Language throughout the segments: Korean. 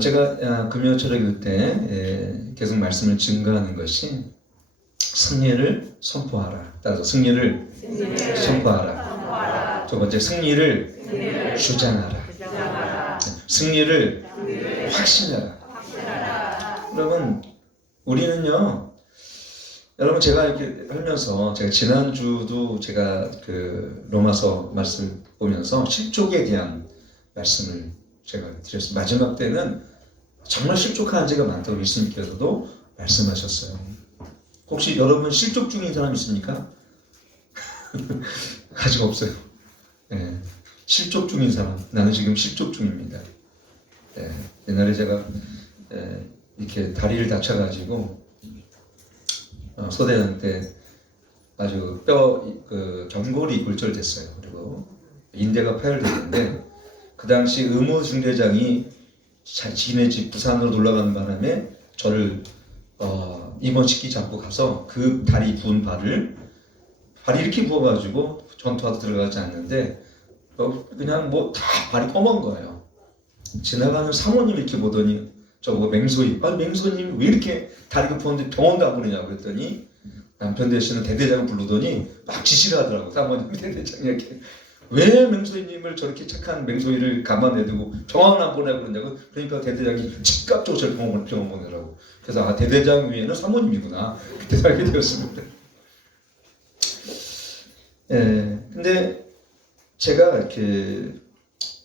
제가 금요 철학일 때 계속 말씀을 증거하는 것이 승리를 선포하라. 따라서 승리를 선포하라. 두 번째, 승리를 주장하라. 승리를 확신하라. 여러분, 우리는요, 여러분, 제가 이렇게 하면서 제가 지난주도 제가 그 로마서 말씀 보면서 실족에 대한 말씀을 제가 드렸습니다. 마지막 때는 정말 실족한 죄가 많다고 예수님께서도 말씀하셨어요. 혹시 여러분 실족 중인 사람 있습니까? 아직 없어요. 네. 실족 중인 사람, 나는 지금 실족 중입니다. 네. 옛날에 제가 이렇게 다리를 다쳐가지고 소대장 때 아주 견골이 골절됐어요. 그리고 인대가 파열됐는데 그 당시 의무 중대장이 지네 집 부산으로 놀러가는 바람에 저를 임원시키 잡고 가서 그 다리 부은 발이 이렇게 부어가지고 전투하도 들어가지 않는데 그냥 뭐 다 발이 검은 거예요. 지나가는 사모님 이렇게 보더니 저보고 맹소님, 맹소님 왜 이렇게 다리가 부었는데 병원도 안 보느냐고 그랬더니 남편 되시는 대대장을 부르더니 막 지시를 하더라고. 사모님 대대장이 이렇게 왜 맹소희님을 저렇게 착한 맹소희를 가만 내두고 병원을 안 보내고 그러냐고. 그러니까 대대장이 즉각적으로 저를 병원 보내라고. 그래서 대대장 위에는 사모님이구나. 그때 알게 되었습니다. 근데 제가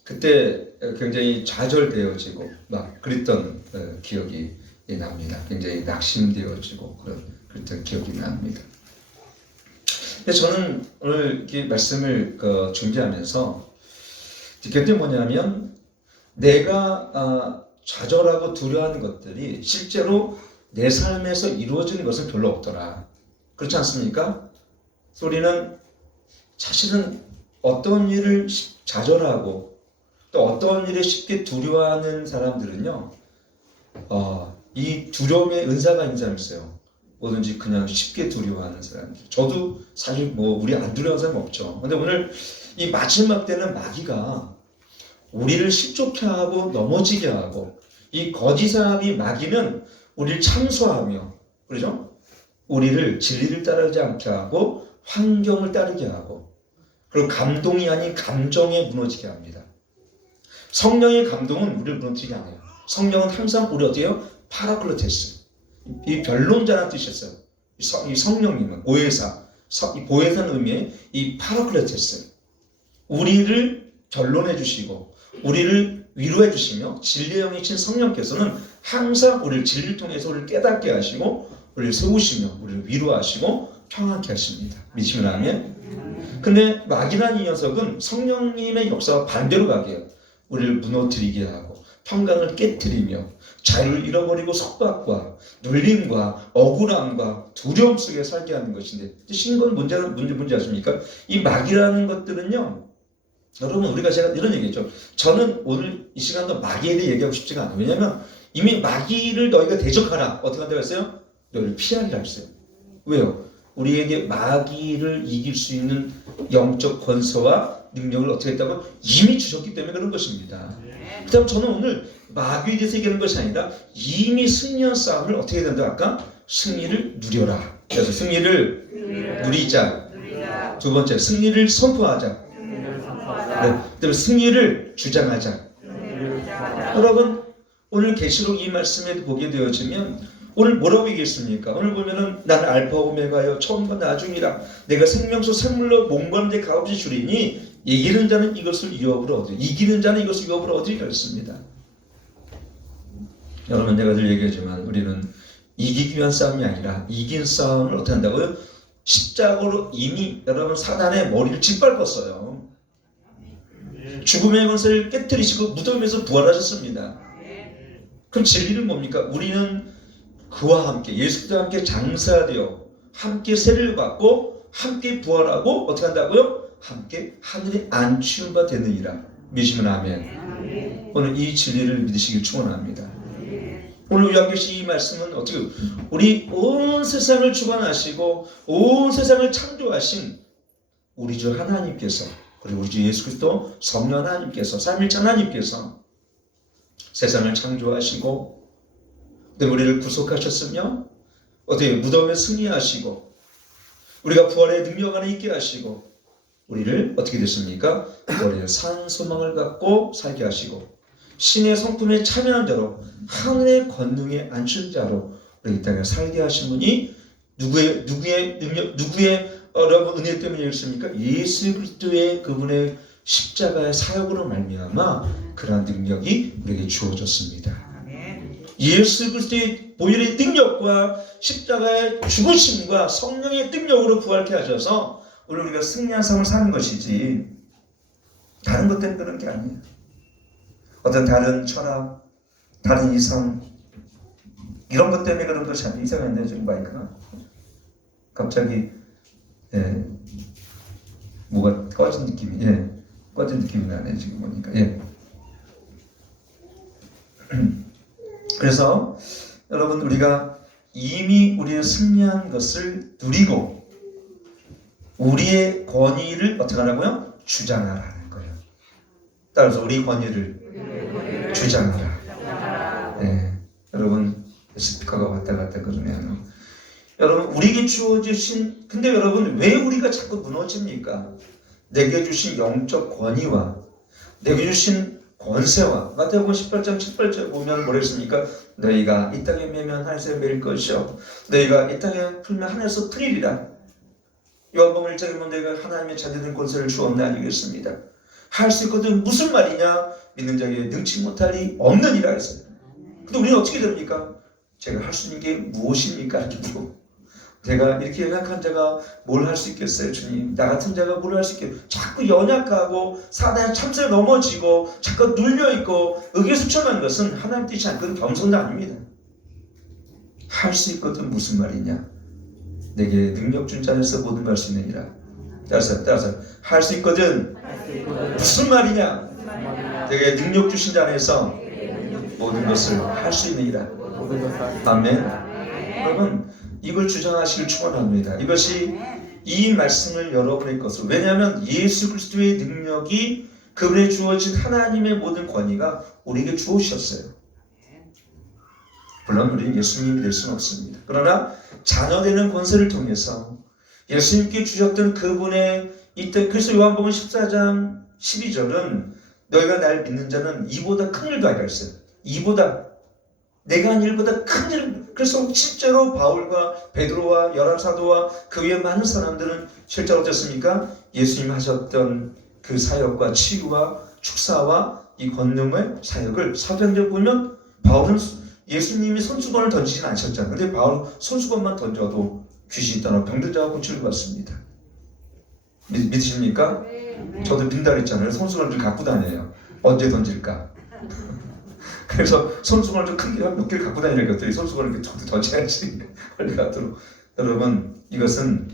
그때 굉장히 좌절되어지고 막 그랬던 기억이 납니다. 굉장히 낙심되어지고 그랬던 기억이 납니다. 근데 저는 오늘 이렇게 말씀을 준비하면서 느꼈던 게 뭐냐면 내가 좌절하고 두려워하는 것들이 실제로 내 삶에서 이루어지는 것은 별로 없더라. 그렇지 않습니까? 우리는 사실은 어떤 일을 좌절하고 또 어떤 일에 쉽게 두려워하는 사람들은요, 이 두려움의 은사가 있는 사람이 있어요. 뭐든지 그냥 쉽게 두려워하는 사람들. 저도 사실 우리 안 두려워하는 사람 없죠. 근데 오늘 이 마지막 때는 마귀가 우리를 실족해 하고 넘어지게 하고, 이 거짓 사람이 마귀는 우리를 참소하며, 그렇죠? 우리를 진리를 따르지 않게 하고 환경을 따르게 하고, 그리고 감동이 아닌 감정에 무너지게 합니다. 성령의 감동은 우리를 무너뜨리지 않아요. 성령은 항상 우리 어디에요? 파라클로테스. 이 변론자라는 뜻이었어요. 이 성령님은 보혜사, 이 보혜사는 의미의 이 파라클레테스, 우리를 변론해 주시고 우리를 위로해 주시며 진리의 영이신 성령께서는 항상 우리를 진리를 통해서 우리를 깨닫게 하시고 우리를 세우시며 우리를 위로하시고 평안케 하십니다. 믿으시면 아멘. 근데 마귀라는 이 녀석은 성령님의 역사와 반대로 가게 해요. 우리를 무너뜨리게 하고 평강을 깨뜨리며 자유를 잃어버리고 속박과 눌림과 억울함과 두려움 속에 살게 하는 것인데, 신건 문제 아십니까? 이 마귀라는 것들은요, 여러분, 제가 이런 얘기했죠. 저는 오늘 이 시간도 마귀에 대해 얘기하고 싶지가 않아요. 왜냐하면 이미 마귀를 너희가 대적하라. 어떻게 한다고 했어요? 너희를 피하리라 했어요. 왜요? 우리에게 마귀를 이길 수 있는 영적 권세와 능력을 어떻게 했다고? 이미 주셨기 때문에 그런 것입니다. 그 다음 저는 오늘 마귀에 대해서 얘기하는 것이 아니라 이미 승리한 싸움을 어떻게 해야 된다 할까? 승리를 누려라. 그래서 승리를 누리자. 두 번째, 승리를 선포하자. 그다음에 승리를 주장하자. 여러분, 오늘 계시록 이 말씀에 보게 되어지면 오늘 뭐라고 얘기했습니까? 오늘 보면은 나는 알파 오메가여 처음과 나중이라 내가 생명수 샘물로 몸과는 데 값없이 주리니 이기는 자는 이것을 유업으로 얻으리. 이기는 자는 이것을 유업으로 얻으리라 했습니다. 여러분, 내가 늘 얘기하지만 우리는 이기기 위한 싸움이 아니라 이긴 싸움을 어떻게 한다고요? 십자가로 이미 여러분 사단의 머리를 짓밟았어요. 죽음의 권세를 깨뜨리시고 무덤에서 부활하셨습니다. 그럼 진리는 뭡니까? 우리는 그와 함께 예수 그리스도와 함께 장사되어 함께 세례를 받고 함께 부활하고 어떻게 한다고요? 함께 하늘에 안치운 바 되느니라. 믿으시면 아멘. 오늘 이 진리를 믿으시길 축원합니다. 오늘 요한계시 이 말씀은 어떻게 우리 온 세상을 주관하시고 온 세상을 창조하신 우리 주 하나님께서, 그리고 우리 주 예수 그리스도 성령 하나님께서, 삼위일체 하나님께서 세상을 창조하시고 우리를 구속하셨으며 어떻게 무덤에 승리하시고 우리가 부활의 능력 안에 있게 하시고 우리를 어떻게 됐습니까? 우리의 산 소망을 갖고 살게 하시고 신의 성품에 참여한 자로 하늘의 권능에 앉힌 자로 우리 이 땅에 살게 하신 분이 누구의 능력, 누구의 여러분 은혜 때문에 이렇습니까? 예수 그리스도의 그분의 십자가의 사역으로 말미암아 그러한 능력이 우리에게 주어졌습니다. 예수 그리스도의 보혈의 능력과 십자가의 죽으심과 성령의 능력으로 부활케 하셔서 우리가 승리한 삶을 사는 것이지 다른 것 때문에 그런 게 아니에요. 어떤 다른 철학, 다른 이상 이런 것 때문에 그런 것이 아니에요. 이상한데 지금 마이크가 갑자기 뭐가 꺼진 느낌이 꺼진 느낌이 나네 지금 보니까 그래서 여러분 우리가 이미 우리의 승리한 것을 누리고 우리의 권위를 어떻게 하라고요? 주장하라는 거예요. 따라서 우리 권위를 주장하라. 여러분 스피커가 왔다 갔다 그러네요. 여러분 우리에게 주어지신 근데 여러분 왜 우리가 자꾸 무너집니까? 내게 주신 영적 권위와 내게 주신 권세와 마태복음 18장 18절 보면 뭐라 했습니까? 너희가 이 땅에 매면 하늘에서 매일 것이요 너희가 이 땅에 풀면 하늘에서 풀리리라. 요한복음 1장에 보면 너희가 하나님의 자녀된 권세를 주었나 아니겠습니다. 할 수 있거든 무슨 말이냐? 믿는 자에게 능치 못할 리 없느니라 했어요. 근데 우리는 어떻게 됩니까? 제가 할 수 있는 게 무엇입니까? 이렇게 물어. 제가 이렇게 연약한 자가 뭘 할 수 있겠어요, 주님? 나 같은 자가 뭘 할 수 있겠어요? 자꾸 연약하고 사단의 참새에 넘어지고 자꾸 눌려있고 의기소침한 것은 하나님 뜻이 않거든 겸손도 아닙니다. 할 수 있거든 무슨 말이냐? 내게 능력 준 자에서 모든 걸 할 수 있느니라. 따라서 할 수 있거든 무슨 말이냐? 내게 능력 주신 자 안에서 모든 것을 할 수 있느니라. 아멘. 여러분 이걸 주장하시길 축원합니다. 이것이 이 말씀을 여러분의 것으로 왜냐하면 예수 그리스도의 능력이 그분에 주어진 하나님의 모든 권위가 우리에게 주어지셨어요. 물론 우리는 예수님이 될 수는 없습니다. 그러나 자녀되는 권세를 통해서 예수님께 주셨던 그분의 이때 그래서 요한복음 14장 12절은 너희가 날 믿는 자는 이보다 큰 일도 하리라 했어요. 이보다 내가 한 일보다 큰 일. 그래서 실제로 바울과 베드로와 11사도와 그 위에 많은 사람들은 실제로 어땠습니까? 예수님 하셨던 그 사역과 치유와 축사와 이 권능의 사역을 사도행전 보면 바울은 예수님이 손수건을 던지진 않으셨잖아요. 근데 바울은 손수건만 던져도 귀신이 떠나 병든 자가 고침을 받습니다. 믿으십니까? 저도 빈다 그랬잖아요. 손수건을 좀 갖고 다녀요. 언제 던질까? 그래서 손수건을 좀 큰 게 몇 개를 갖고 다니는 것들이 손수건을 이렇게 던져야지 빨리 가도록. 여러분 이것은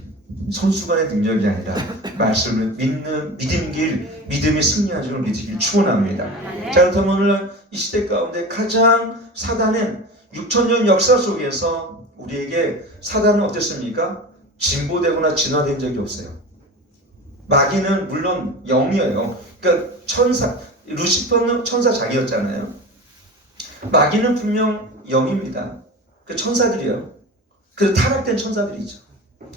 손수건의 능력이 아니라 말씀을 믿는 믿음길 믿음이 승리하는 줄 믿으길 축원합니다. 자 그렇다면 오늘 이 시대 가운데 가장 사단은 6천년 역사 속에서 우리에게 사단은 어땠습니까? 진보되거나 진화된 적이 없어요. 마귀는 물론 영이에요. 그러니까 천사 루시퍼는 천사 자기였잖아요. 마귀는 분명 영입니다. 그 천사들이요. 그 타락된 천사들이죠.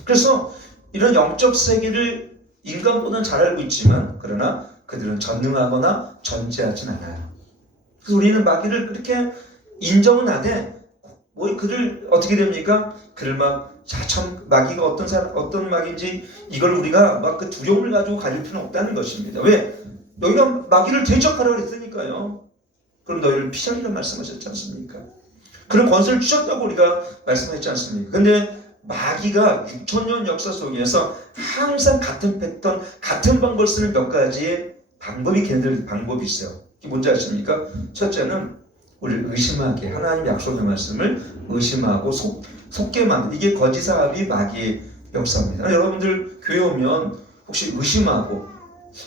그래서 이런 영적 세계를 인간보다는 잘 알고 있지만 그러나 그들은 전능하거나 전제하진 않아요. 그래서 우리는 마귀를 그렇게 인정은 안 해. 뭐 그를 어떻게 됩니까? 그를 막 참 마귀가 어떤 마귀인지 이걸 우리가 막 그 두려움을 가지고 가질 필요는 없다는 것입니다. 왜? 너희가 마귀를 대적하라고 했으니까요. 그럼 너희를 피하리라 말씀하셨지 않습니까? 그런 권세를 주셨다고 우리가 말씀했지 않습니까? 근데 마귀가 6천년 역사 속에서 항상 같은 패턴, 같은 방법을 쓰는 몇 가지의 걔네들 방법이 있어요. 이게 뭔지 아십니까? 첫째는 우리를 의심하게, 하나님 약속의 말씀을 의심하고 속게 만드는 이게 거짓 사업이 마귀의 역사입니다. 여러분들 교회 오면 혹시 의심하고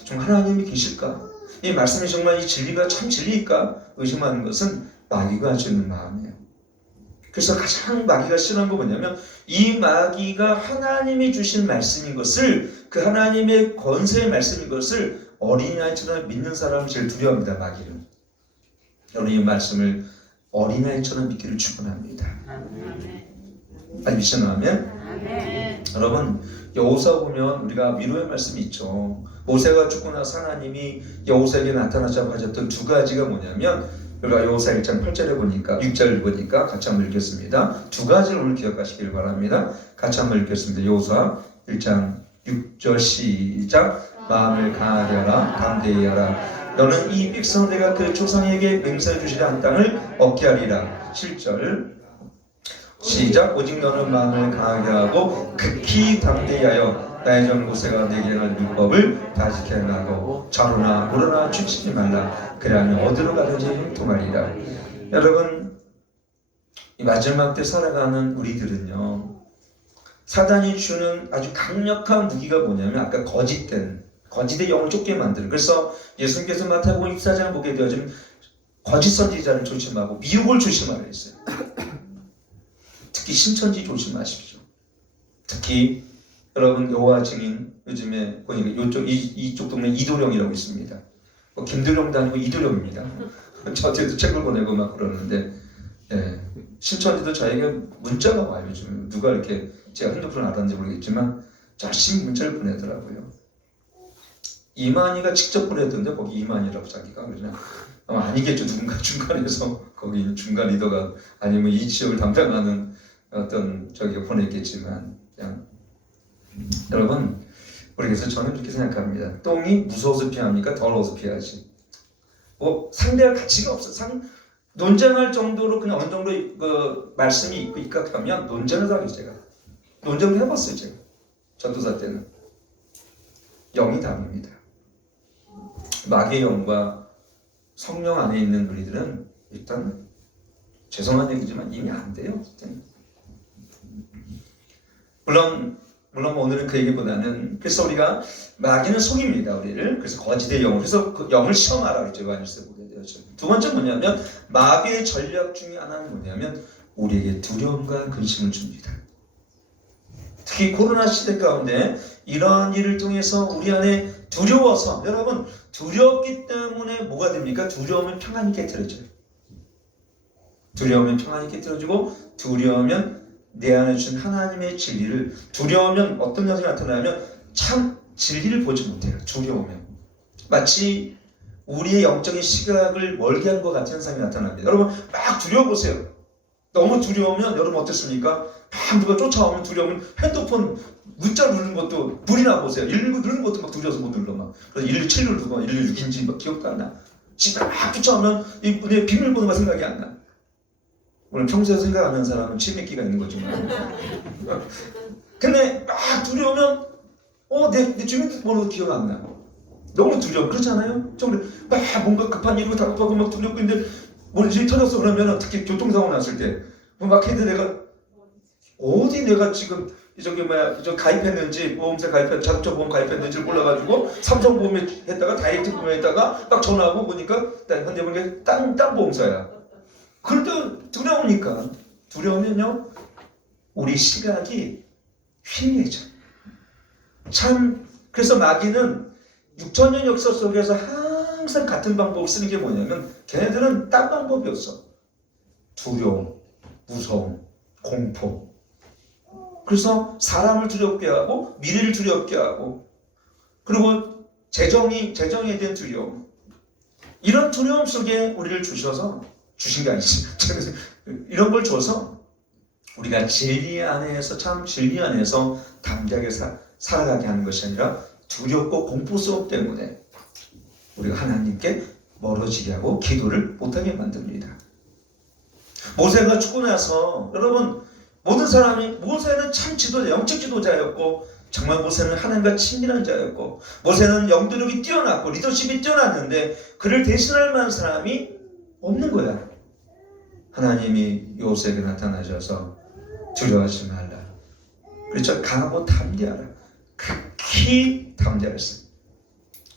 좀 하나님이 계실까? 이 말씀이 정말 이 진리가 참 진리일까? 의심하는 것은 마귀가 가지고 있는 마음이에요. 그래서 가장 마귀가 싫어하는 거 뭐냐면 이 마귀가 하나님이 주신 말씀인 것을 그 하나님의 권세의 말씀인 것을 어린아이처럼 믿는 사람을 제일 두려워합니다. 마귀는. 여러분 이 말씀을 어린아이처럼 믿기를 축원합니다. 아니 미션하면 여러분 여호수아 보면 우리가 위로의 말씀이 있죠. 모세가 죽고 나서 하나님이 여호수아에게 나타나자고 하셨던 두 가지가 뭐냐면 우리가 여호수아 1장 8절에 보니까 6절을 보니까 같이 한번 읽겠습니다. 두 가지를 오늘 기억하시길 바랍니다. 같이 한번 읽겠습니다. 여호수아 1장 6절 시작. 마음을 강하게 하라 담대히 하라. 너는 이 백성 내가 그 조상에게 맹세해 주시려 땅을 얻게 하리라. 7절 시작. 오직 너는 마음을 강하게 하고 극히 담대히 하여 나의 종 모세가 내게 할 율법을 다 지켜 나가고 좌로나 우로나 춤추지 말라. 그리하면 어디로 가든지 형통하리라. 여러분 이 마지막 때 살아가는 우리들은요, 사단이 주는 아주 강력한 무기가 뭐냐면 아까 거짓의 영을 쫓게 만드는. 그래서 예수님께서 마태복음 24장을 보게 되어지면 거짓 선지자를 조심하고 미혹을 조심하라 했어요. 특히 신천지 조심하십시오. 특히 여러분 여호와 증인 요즘에 보니까 이쪽 동네 이도령이라고 있습니다. 김도령도 아니고 이도령입니다. 저한테도 책을 보내고 막 그러는데, 예, 신천지도 저에게 문자가 와요. 요즘 누가 이렇게 제가 핸드폰을 알았는지 모르겠지만 열심히 문자를 보내더라고요. 이만희가 직접 보내던데 거기 이만희라고 자기가 그러냐 아마 아니겠죠. 누군가 중간에서 거기 중간 리더가 아니면 이 지역을 담당하는 어떤 저기가 보냈겠지만, 그냥 여러분 그래서 저는 이렇게 생각합니다. 똥이 무서워서 피합니까? 더러워서 피하지. 뭐 상대할 가치가 없어. 논쟁할 정도로 그냥 어느 정도 그 말씀이 있고 입각하면 논쟁을 하겠죠. 제가 논쟁을 해봤어요. 제가 전도사 때는 영이 다릅니다. 마귀의 영과 성령 안에 있는 우리들은 일단 죄송한 얘기지만 이미 안 돼요. 물론 오늘은 그 얘기보다는, 그래서 우리가 마귀는 속입니다 우리를. 그래서 거짓의 영을, 그래서 그 영을 시험하라 그랬죠. 요한일서 보게 되었죠. 두 번째 뭐냐면 마귀의 전략 중에 하나는 뭐냐면 우리에게 두려움과 근심을 줍니다. 특히 코로나 시대 가운데 이러한 일을 통해서 우리 안에 두려워서, 여러분 두렵기 때문에 뭐가 됩니까? 두려우면 평안이 깨트려져요. 두려우면 평안이 깨트려지고, 두려우면 내 안에 준 하나님의 진리를, 두려우면 어떤 현상이 나타나냐면 참 진리를 보지 못해요. 두려우면 마치 우리의 영적인 시각을 멀게 한 것 같은 현상이 나타납니다. 여러분 막 두려워보세요. 너무 두려우면 여러분 어떻습니까? 막 누가 쫓아오면 두려우면 핸드폰 문자 누르는 것도 불이 나 보세요. 119 누르는 것도 막 두려워서 못 눌러 막. 그래서 117 누르고 116인지 막 기억도 안 나. 집에 막 쫓아오면 내 비밀번호가 생각이 안 나. 오늘 평소에 생각하는 사람은 치매기가 있는 거지만. 근데 막 두려우면 내 주민번호도 기억 안 나. 너무 두려워. 그렇지 않아요? 막 뭔가 급한 일이고 답답하고 막 두렵고 있는데 뭔 일이 터졌어 그러면, 특히 교통사고 났을 때 막 했는데 내가 지금 저 가입했는지, 보험사 자동차 보험 가입했는지를 몰라가지고 삼성보험에 했다가 다이렉트 보험에 했다가 딱 전화하고 보니까 현대보험이 딴 보험사야. 그럴 때 두려우니까. 두려우면요 우리 시각이 휘미해져. 참 그래서 마귀는 6천년 역사 속에서 항상 같은 방법을 쓰는 게 뭐냐면, 걔네들은 딴 방법이 없어. 두려움, 무서움, 공포. 그래서 사람을 두렵게 하고 미래를 두렵게 하고, 그리고 재정에 대한 두려움. 이런 두려움 속에 우리를 주신 게 아니지. 이런 걸 줘서 우리가 진리 안에서 담대하게 살아가게 하는 것이 아니라 두렵고 공포스럽기 때문에 우리가 하나님께 멀어지게 하고 기도를 못하게 만듭니다. 모세가 죽고 나서 여러분 모세는 참 영적 지도자였고, 정말 모세는 하나님과 친밀한 자였고, 모세는 영도력이 뛰어났고 리더십이 뛰어났는데 그를 대신할 만한 사람이 없는 거야. 하나님이 요셉에게 나타나셔서 두려워하지 말라. 그렇죠? 강하고 담대하라. 극히 담대하였어요.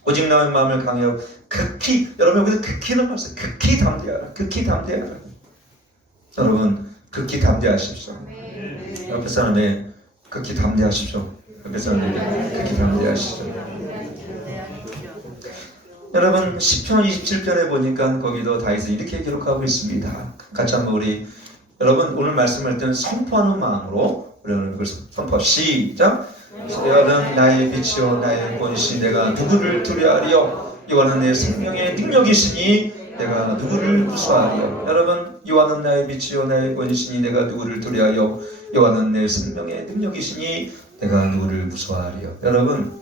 오직 나의 마음을 강하여 극히, 여러분 여기서 극히는 말씀, 극히 담대하라. 극히 담대하라. 여러분 극히 담대하십시오. 옆에 사람에게 극히 담대하십시오. 옆에 사람에게 극히 담대하시죠. 여러분 시편 27편에 보니까 거기도 다윗은 이렇게 기록하고 있습니다. 같이 한번 우리 여러분 오늘 말씀할 때는 선포하는 마음으로 우리는 그걸 선포 시작. 여호와는 나의 빛이요 나의 권시 내가 누구를 두려워하리요. 여호와는 내 생명의 능력이시니 내가 누구를 무서워하리요. 여러분 여호와는 나의 빛이요 나의 권시니 내가 누구를 두려워하리요. 여호와는 내 생명의 능력이시니 내가 누구를 무서워하리요. 여러분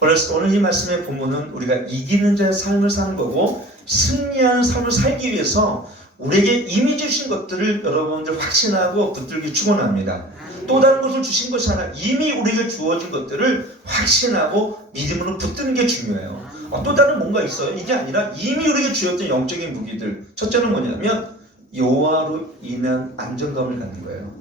오늘 이 말씀의 본문은 우리가 이기는 자의 삶을 사는 거고 승리하는 삶을 살기 위해서 우리에게 이미 주신 것들을 여러분들 확신하고 붙들기 축원합니다. 또 다른 것을 주신 것이 아니라 이미 우리에게 주어진 것들을 확신하고 믿음으로 붙드는 게 중요해요. 또 다른 뭔가 있어요? 이게 아니라 이미 우리에게 주었던 영적인 무기들. 첫째는 뭐냐면 여호와로 인한 안정감을 갖는 거예요.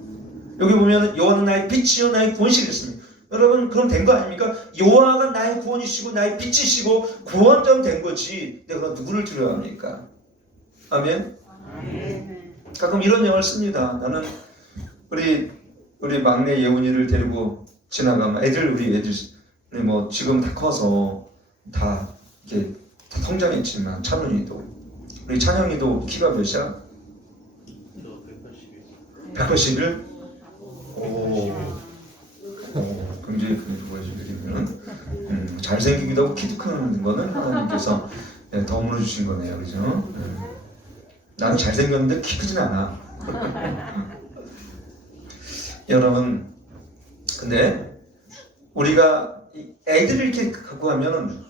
여기 보면 여호와는 나의 빛이요 나의 구원이시기 했습니다. 여러분 그럼 된 거 아닙니까? 여호와가 나의 구원이시고 나의 빛이시고 구원자는 된 거지 내가 누구를 두려워합니까? 아멘. 가끔 이런 영어를 씁니다. 나는 우리 막내 예훈이를 데리고 지나가면 우리 애들 뭐 지금 다 커서 다 이렇게 다 성장했지만 찬훈이도 우리 찬영이도 키가 몇이야? 181? 오, 굉장히 크게 보여주면 잘생기기도 하고 키도 큰 거는 하나님께서 덤으로 주신 거네요, 그죠? 나는 잘생겼는데 키 크진 않아. 여러분, 근데 우리가 애들을 이렇게 갖고 가면은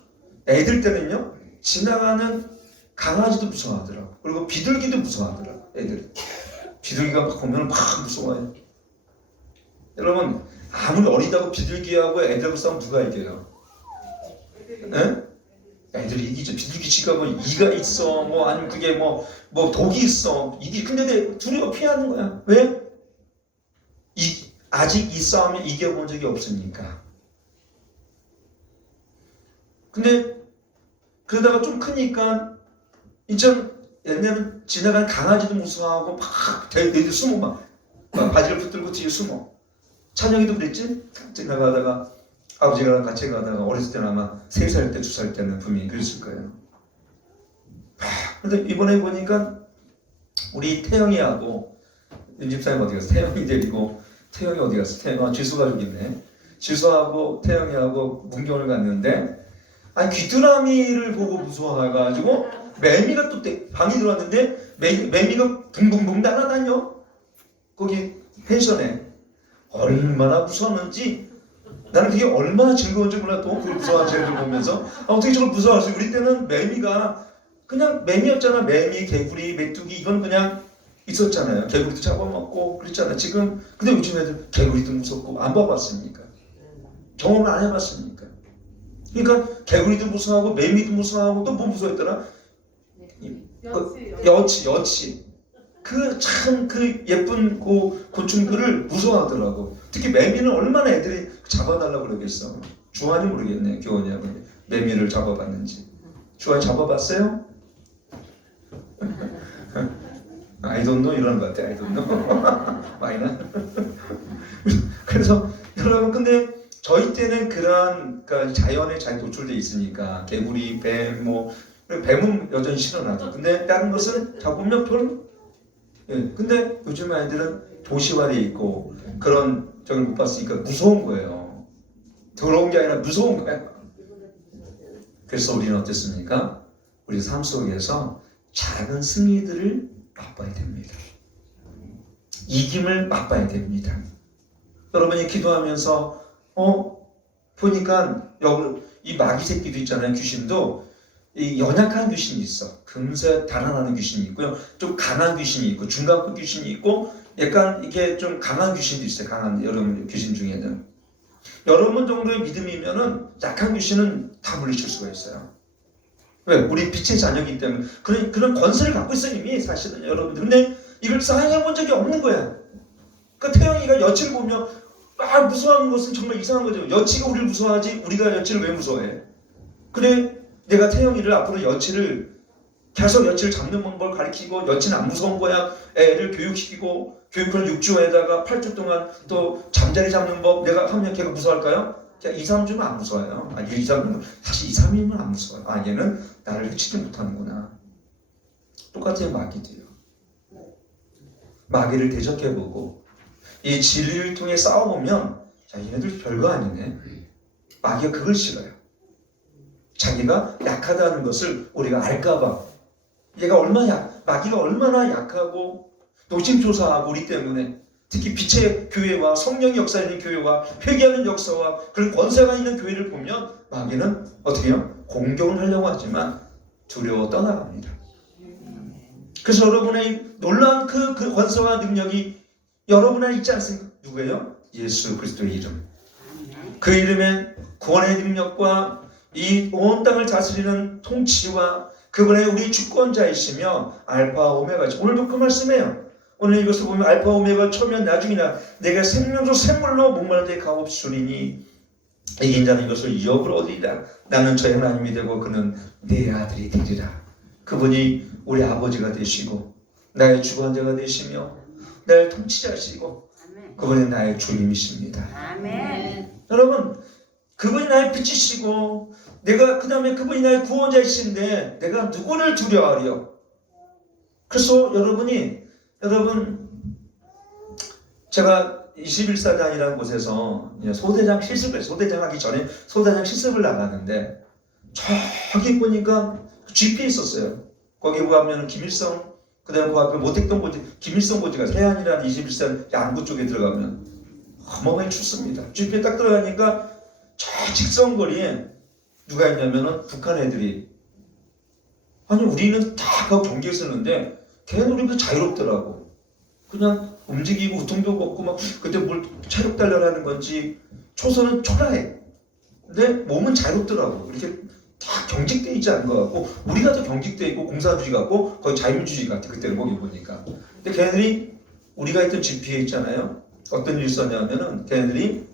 애들 때는요 지나가는 강아지도 무서워하더라고. 그리고 비둘기도 무서워하더라고. 애들 비둘기가 막 오면 막 무서워해요. 여러분 아무리 어리다고 비둘기하고 애들하고 싸우면 누가 이겨요? 에? 애들이 이기죠. 비둘기 치가 뭐 이가 있어, 뭐 아니면 그게 뭐 독이 있어. 근데 두려워 피하는 거야. 왜? 아직 이 싸움에 이겨본 적이 없으니까. 근데 그러다가 좀 크니까 옛날에는 지나간 강아지도 무서워하고 막 애들 숨어 막 바지를 붙들고 뒤에 숨어. 찬영이도 그랬지? 지나가다가 아버지랑 같이 가다가 어렸을 때는 아마 3살 때 2살 때는 분명히 그랬을 거예요. 근데 이번에 보니까 우리 태영이하고 집사님 어디 갔어? 태영이 데리고 태영이 어디 갔어? 태영아 지수가 저기 있네. 지수하고 태영이하고 문경을 갔는데 귀뚜라미를 보고 무서워해가지고 매미가 또 방에 들어왔는데 매미가 붕붕붕 날아다녀. 거기 펜션에 얼마나 무서웠는지 나는 그게 얼마나 즐거운지 몰라. 또 그 무서워하는 쟤를 보면서 어떻게 저걸 무서워하지? 우리 때는 매미가 그냥 매미였잖아. 매미, 개구리, 메뚜기 이건 그냥 있었잖아요. 개구리도 잡아먹고 그랬잖아. 지금 근데 요즘 애들 개구리도 무섭고 안 봐봤으니까 경험을 안 해봤으니까. 그러니까 개구리도 무서워하고 매미도 무서워하고 또 뭐 무서워했더라? 여치. 그 예쁜 곤충들을 무서워하더라고. 특히 매미는 얼마나 애들이 잡아달라고 그러겠어. 주환이 모르겠네. 교원이하고 매미를 잡아봤는지. 주환이 잡아봤어요? I don't know 이러는 것 같아. I don't know. 마이나. 그래서 여러분 근데 저희 때는 그러니까 자연에 잘 노출돼 있으니까 개구리, 뱀 뱀은 여전히 싫어하죠. 근데 다른 것은 잡으면 별로. 근데 요즘 아이들은 도시화돼 있고 그런 적을 못 봤으니까 무서운 거예요. 더러운 게 아니라 무서운 거예요. 그래서 우리는 어땠습니까? 우리 삶 속에서 작은 승리들을 맛봐야 됩니다. 이김을 맛봐야 됩니다. 여러분이 기도하면서 보니까 여기 이 마귀 새끼도 있잖아요. 귀신도 이 연약한 귀신이 있어. 금세 달아나는 귀신이 있고요. 좀 강한 귀신이 있고 중간급 귀신이 있고 약간 이렇게 좀 강한 귀신도 있어요. 강한 여러분 귀신 중에는 여러분 정도의 믿음이면은 약한 귀신은 다 물리칠 수가 있어요. 왜? 우리 빛의 자녀이기 때문에 그런 권세를 갖고 있어요 이미 사실은 여러분들. 근데 이걸 사용해본 적이 없는 거야. 그러니까 태영이가 여치를 보면 무서워하는 것은 정말 이상한 거죠. 여치가 우리를 무서워하지 우리가 여치를 왜 무서워해? 그래 내가 태영이를 앞으로 계속 여치를 잡는 방법을 가르치고 여치는 안 무서운 거야. 애를 교육시키고 교육을 6주에다가 8주 동안 또 잠자리 잡는 법 내가 하면 걔가 무서워할까요? 2, 3주면 안 무서워요. 2, 3주면 사실 2, 3일이면 안 무서워요. 얘는 나를 해치지 못하는구나. 똑같아요. 마귀도요. 마귀를 대적해보고 이 진리를 통해 싸워보면 얘네들 별거 아니네. 마귀가 그걸 싫어요. 자기가 약하다는 것을 우리가 알까봐. 마귀가 얼마나 약하고 노심초사하고 우리 때문에 특히 빛의 교회와 성령의 역사 있는 교회와 회개하는 역사와 그런 권세가 있는 교회를 보면 마귀는 어떻게 해요? 공격을 하려고 하지만 두려워 떠나갑니다. 그래서 여러분의 놀라운 그 권세와 능력이 여러분 안에 있지 않습니까? 누구예요? 예수 그리스도의 이름. 그 이름엔 구원의 능력과 이 온 땅을 다스리는 통치와 그분의 우리 주권자이시며 알파 오메가죠. 오늘도 그 말씀이에요. 오늘 이것을 보면 알파 오메가 초면 나중이나 내가 생명수 샘물로 목마른 데 가옵수리니 이긴 자는 이것을 유업을 얻으리라. 나는 저의 하나님이 되고 그는 내 아들이 되리라. 그분이 우리 아버지가 되시고 나의 주관자가 되시며 나의 통치자시고 그분이 나의 주님이십니다. 아멘. 여러분 그분이 나의 빛이시고 내가 그 다음에 그분이 나의 구원자이신데 내가 누구를 두려워하려? 그래서 여러분 제가 21사단이라는 곳에서 소대장 실습을 소대장 하기 전에 소대장 실습을 나갔는데 저기 보니까 GP 있었어요. 거기 가면 김일성 그 다음에 그 앞에 모택동 고지 김일성 고지가 세안이라는 21산 양구 쪽에 들어가면 어마어마히 춥습니다. GP에 딱 들어가니까 저 직선거리에 누가 있냐면은 북한 애들이 우리는 다 가고 경기에 쓰는데 걔네들이 자유롭더라고. 그냥 움직이고 우통도 걷고 막 그때 뭘 체력 단련하는 건지 초선은 초라해. 근데 몸은 자유롭더라고. 이렇게 다 경직돼 있지 않은 것 같고 우리가 더 경직돼 있고 공산주의 같고 거의 자유민주주의 같아. 그때는 거기 보니까. 근데 걔네들이 우리가 있던 GP에 있잖아요. 어떤 일이 있었냐면은 걔네들이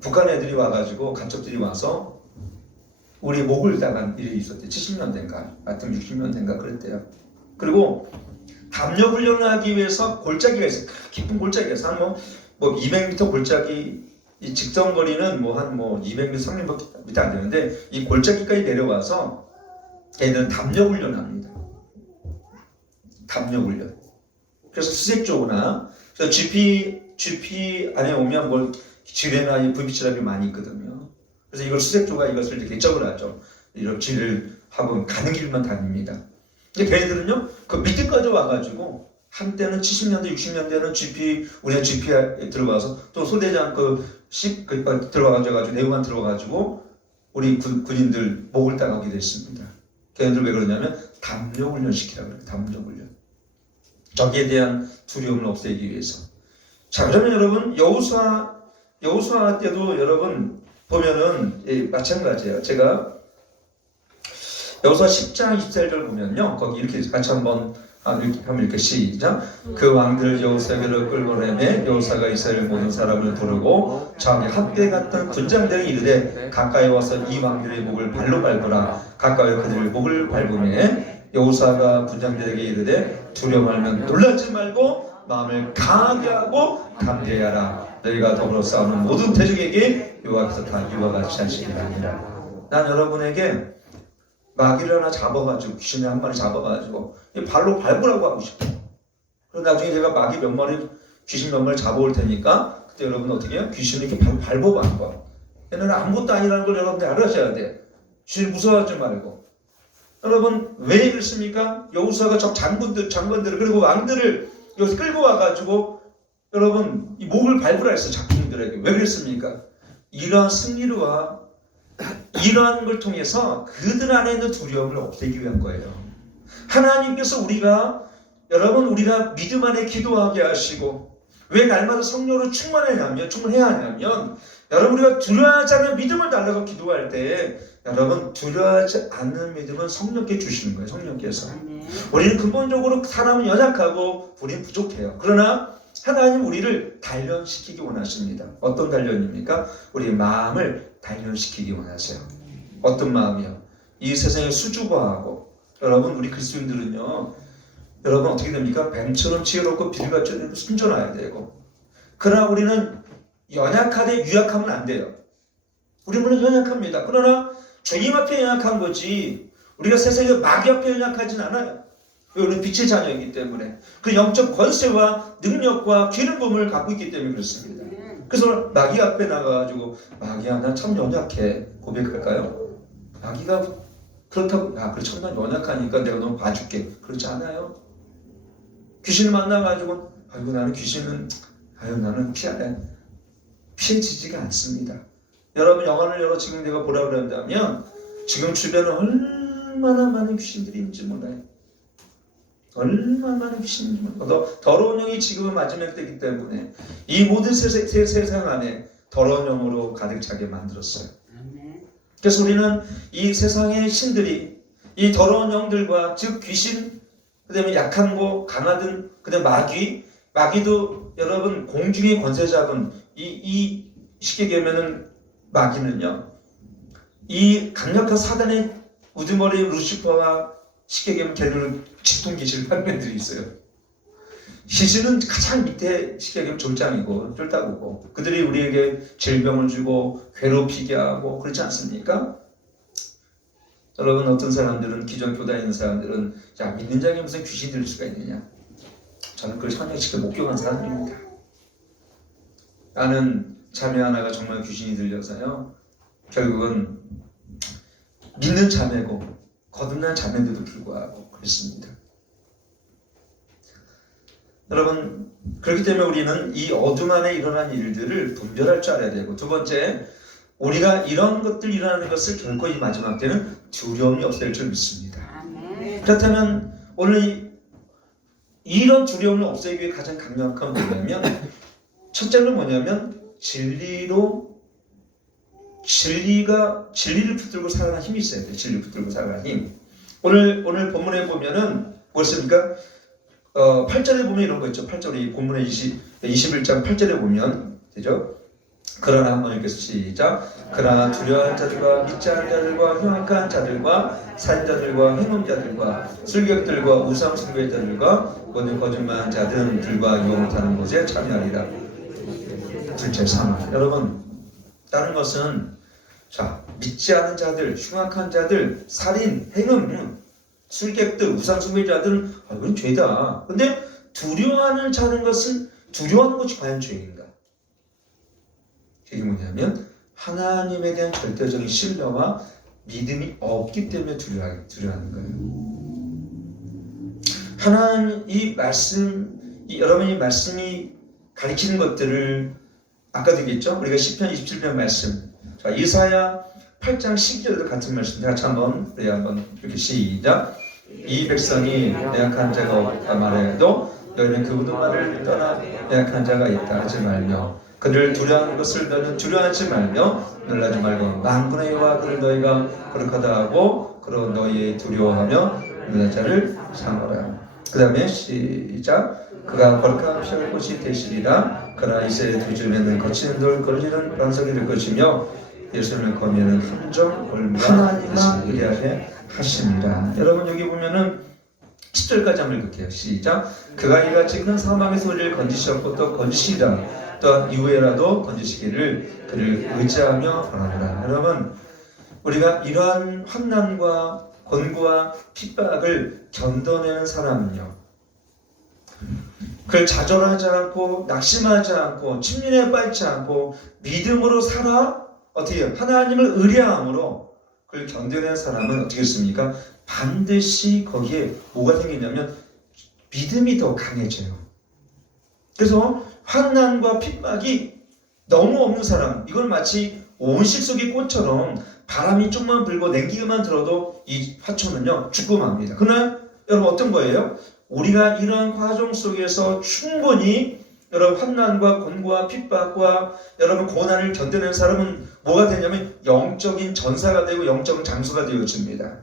북한 애들이 와가지고 간첩들이 와서 우리 목을 당한 일이 있었대. 70년대인가 하여튼 60년대인가 그랬대요. 그리고 담력 훈련을 하기 위해서 골짜기가 있어요. 깊은 골짜기가 있어요. 뭐 200m 골짜기 이 직선거리는 한 200m, 300m 안 되는데 이 골짜기까지 내려와서 걔는 담력 훈련을 합니다. 담력 훈련. 그래서 수색조나 그래서 GP 안에 오면 지뢰나 불빛이라는 게 많이 있거든요. 그래서 이걸 수색조가 이것을 이렇게 개척을 하죠. 이런 지뢰를 하고 가는 길만 다닙니다. 근데 걔네들은요, 그 밑에까지 와가지고 한때는 70년대, 60년대는 우리가 GP에 들어가서 또 소대장 들어가가지고 내부만 들어가가지고 우리 군인들 목을 따가기도 했습니다. 걔네들 왜 그러냐면 담력 훈련 시키라고 그래요. 담력 훈련. 적에 대한 두려움을 없애기 위해서. 자, 그러면 여러분 여호수아 때도 여러분 보면은 마찬가지예요. 제가 여호수아 10장 24절 보면요. 거기 이렇게 같이 한번 읽게 시작. 그 왕들 여호수아를 끌고 내매 여호수아가 이스라엘 모든 사람을 부르고 자기 학대에 갔던 군장들이 이르되 가까이 와서 이 왕들의 목을 발로 밟으라. 가까이 그들의 목을 밟으매 여호수아가 군장들에게 이르되 두려워 말면 놀라지 말고 마음을 강하게 하고 담대하라. 너희가 더불어 싸우는 모든 대적에게 여호와께서 다 이와 같이 하시리라 하니라. 난 여러분에게 마귀를 하나 잡아가지고 귀신이 한 마리 잡아가지고 발로 밟으라고 하고 싶어요. 그럼 나중에 제가 마귀 몇 마리 귀신 몇 마리 잡아올 테니까 그때 여러분 어떻게 해요? 귀신을 이렇게 밟아봐 한번. 얘는 아무것도 아니라는 걸 여러분들 알아셔야 돼. 귀신 무서워하지 말고. 여러분 왜 그렇습니까? 여호수아가 적 장관들을 그리고 왕들을 여기서 끌고 와가지고 여러분 이 목을 밟으라 했어. 작품들에게. 왜 그랬습니까? 이러한 승리와 이러한 걸 통해서 그들 안에 있는 두려움을 없애기 위한 거예요. 하나님께서 우리가 믿음 안에 기도하게 하시고 왜 날마다 성령으로 충만해야 하냐면 여러분 우리가 두려워하지 않는 믿음을 달라고 기도할 때 여러분 두려워하지 않는 믿음은 성령께 주시는 거예요. 성령께서. 우리는 근본적으로 사람은 연약하고 우리는 부족해요. 그러나 하나님 우리를 단련시키기 원하십니다. 어떤 단련입니까? 우리의 마음을 단련시키기 원하세요. 어떤 마음이요? 이 세상에 수줍어하고 여러분 우리 그리스도인들은요 여러분 어떻게 됩니까? 뱀처럼 지혜롭고 비둘기처럼 순전해야 되고 그러나 우리는 연약하되 유약하면 안 돼요. 우리 물론 연약합니다. 그러나 주님 앞에 연약한 거지 우리가 세상의 마귀 앞에 연약하진 않아요. 우리는 빛의 자녀이기 때문에 그 영적 권세와 능력과 기름 부음을 갖고 있기 때문에 그렇습니다. 그래서 마귀 앞에 나가가지고 마귀야 난 참 연약해 고백할까요? 마귀가 그렇다고 그렇죠 난 연약하니까 내가 너무 봐줄게 그렇지 않아요. 귀신을 만나가지고 아이고 나는 귀신은 나는 피해지지가 않습니다. 여러분 영화를 열어 지금 내가 보라 그런다면 지금 주변에 얼마나 많은 귀신들이 있는지 몰라요. 얼마나 많은 귀신인지 몰라요. 더러운 영이 지금은 마지막 때이기 때문에 이 모든 세상 안에 더러운 영으로 가득 차게 만들었어요. 그래서 우리는 이 세상의 신들이 이 더러운 영들과 즉 귀신 그 다음에 약한 거 강하든 그 다음에 마귀도 여러분 공중의 권세 잡은 이 쉽게 얘기하면은 마귀는요 이 강력한 사단의 우두머리 루시퍼와 쉽게 얘기하면 걔들은 지통기실 판매들이 있어요. 귀신은 가장 밑에 쉽게 얘기하면 졸장이고 쫄다구고 그들이 우리에게 질병을 주고 괴롭히게 하고 그렇지 않습니까? 여러분 어떤 사람들은 기존 교단에 있는 사람들은 자 믿는 자에게 무슨 귀신이 들릴 수가 있느냐 저는 그걸 현역시켜 목격한 사람입니다. 아는 자매 하나가 정말 귀신이 들려서요 결국은 믿는 자매고 거듭난 자매인데도 불구하고 그랬습니다. 여러분 그렇기 때문에 우리는 이 어둠 안에 일어난 일들을 분별할 줄 알아야 되고 두 번째 우리가 이런 것들 일어나는 것을 결코 이 마지막 때는 두려움이 없을 줄 믿습니다. 그렇다면 오늘 이런 두려움을 없애기 위해 가장 강력한 건 뭐냐면 첫째는 뭐냐면 진리를 붙들고 살아가는 힘이 있어야 돼요. 진리를 붙들고 살아가는 힘. 오늘 본문에 보면은 뭐였습니까? 8절에 보면 이런 거 있죠. 8절 이 본문의 21장 8절에 보면 되죠. 그러나 한번 읽겠습니다. 시작. 그러나 두려워하는 자들과 믿지 않는 자들과 흉악한 자들과 살인자들과 행음자들과 술객들과 우상 숭배의 자들과 모든 거짓말하는 자들과 유혹 못하는 곳에 참여하리라. 둘째 사망. 여러분 다른 것은 자 믿지 않는 자들, 흉악한 자들, 살인, 행음, 술객들, 우상 숭배자들은 이건 죄다. 근데 두려워하는 자는 것은 두려워하는 것이 과연 죄인가? 이게 뭐냐면 하나님에 대한 절대적인 신뢰와 믿음이 없기 때문에 두려워하는 거예요. 하나님 여러분이 말씀이 가리키는 것들을 아까도 얘기했죠. 우리가 시편 27편 말씀. 자 이사야 8장 12절에도 같은 말씀. 같이 한번 이렇게 시작. 이 백성이 내약한 자가 없다 말해도 너희는 그분의 말을 떠나 내약한 자가 있다 하지 말며 그를 두려워하는 것을 너는 두려워하지 말며 놀라지 말고 만군의 여호와 그를 너희가 거룩하다 하고 그로 너희 두려워하며 놀란 자를 사모라. 그 다음에 시작. 그가 거룩한 피할 곳이 되시리라. 그러나 이스라엘 두 줄에는 거치는 돌 거르지는 반석이 될 것이며 예수님을 거미에는 함정 올무가 하나님만 의뢰하게 하십니다. 여러분 여기 보면은 10절까지 한번 읽을게요. 시작. 그가 이같이 큰 사망에서 우리를 건지셨고 또 건지시리라. 또한 이후에라도 건지시기를 그를 의지하며 바라노라. 여러분 우리가 이러한 환난과 권고와 핍박을 견뎌내는 사람은요 그걸 좌절하지 않고 낙심하지 않고 침륜에 빠지지 않고 믿음으로 살아 어떻게 해요? 하나님을 의뢰함으로 그걸 견뎌내는 사람은 어떻게 했습니까? 반드시 거기에 뭐가 생기냐면 믿음이 더 강해져요. 그래서 환난과 핍박이 너무 없는 사람, 이걸 마치 온실 속의 꽃처럼 바람이 좀만 불고 냉기만 들어도 이 화초는요 죽고 맙니다. 그러나 여러분 어떤 거예요? 우리가 이러한 과정 속에서 충분히 여러분 환난과 권고와 핍박과 여러분 고난을 견뎌낸 사람은 뭐가 되냐면 영적인 전사가 되고 영적인 장수가 되어집니다.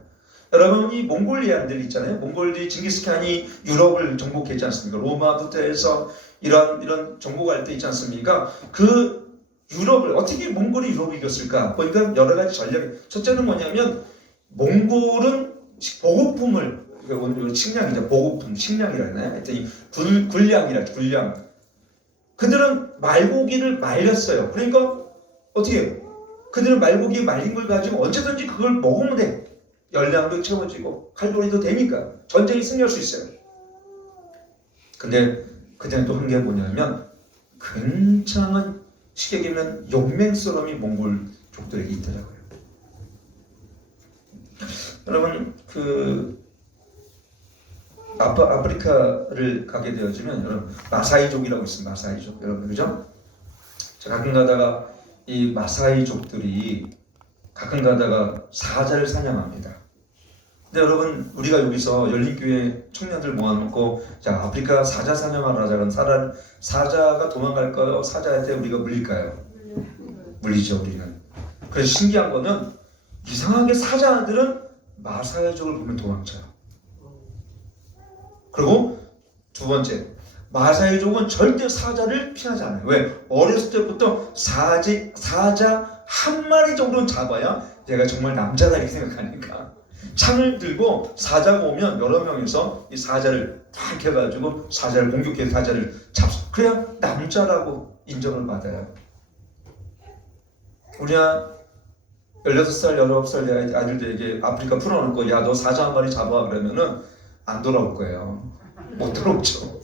여러분 이 몽골리안들 있잖아요. 몽골들이 징기스칸이 유럽을 정복했지 않습니까? 로마부터 해서 이런 정복할 때 있지 않습니까? 그 유럽을 어떻게 몽골이 유럽을 이겼을까? 보니까 여러 가지 전략이. 첫째는 뭐냐면 몽골은 보급품을 오늘 식량이죠. 보급품, 식량이라 하나요? 하여튼 굴량. 그들은 말고기를 말렸어요. 그러니까 어떻게 해요? 그들은 말고기 말린 걸 가지고 언제든지 그걸 먹으면 돼. 열량도 채워지고 칼로리도 되니까 전쟁이 승리할 수 있어요. 근데 그때는 또 한 게 뭐냐면 굉장한 시계기면 용맹스러움이 몽골족들에게 있더라고요. 여러분 아프리카를 가게 되어지면 여러분 마사이족이라고 있습니다. 마사이족 여러분 그죠? 가끔 가다가 이 마사이족들이 가끔 가다가 사자를 사냥합니다. 근데 여러분 우리가 여기서 열린교회 청년들 모아놓고 자 아프리카 사자 사냥하러 가자 그러면 사자가 도망갈까요? 사자한테 우리가 물릴까요? 물리죠 우리는. 그래서 신기한 거는 이상하게 사자들은 마사이족을 보면 도망쳐요. 그리고 두 번째 마사이족은 절대 사자를 피하지 않아요. 왜? 어렸을 때부터 사자 한 마리 정도는 잡아야 얘가 정말 남자다 이렇게 생각하니까 창을 들고 사자가 오면 여러 명이서 이 사자를 탁 해가지고 사자를 공격해서 사자를 잡수. 그래야 남자라고 인정을 받아요. 우리가 16살, 19살 아들들에게 아프리카 풀어놓고 야 너 사자 한 마리 잡아 그러면은 안 돌아올 거예요. 못 돌아오죠.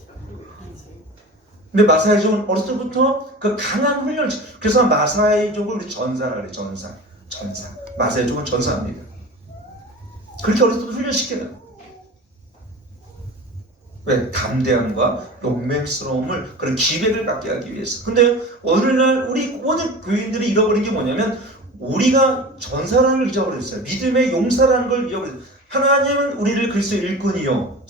근데 마사이족은 어렸을 때부터 그 강한 훈련을 그래서 마사이족을 우리 전사라 그래. 전사. 마사이족은 전사입니다. 그렇게 어렸을 때부터 훈련시켜요. 왜? 담대함과 용맹스러움을 그런 기백을 갖게 하기 위해서. 근데 오늘날 우리 모든 교인들이 잃어버린 게 뭐냐면 우리가 전사라는 걸 잊어버렸어요. 믿음의 용사라는 걸 잊어버렸어요. 하나님은 우리를 그리스도의 일꾼이요.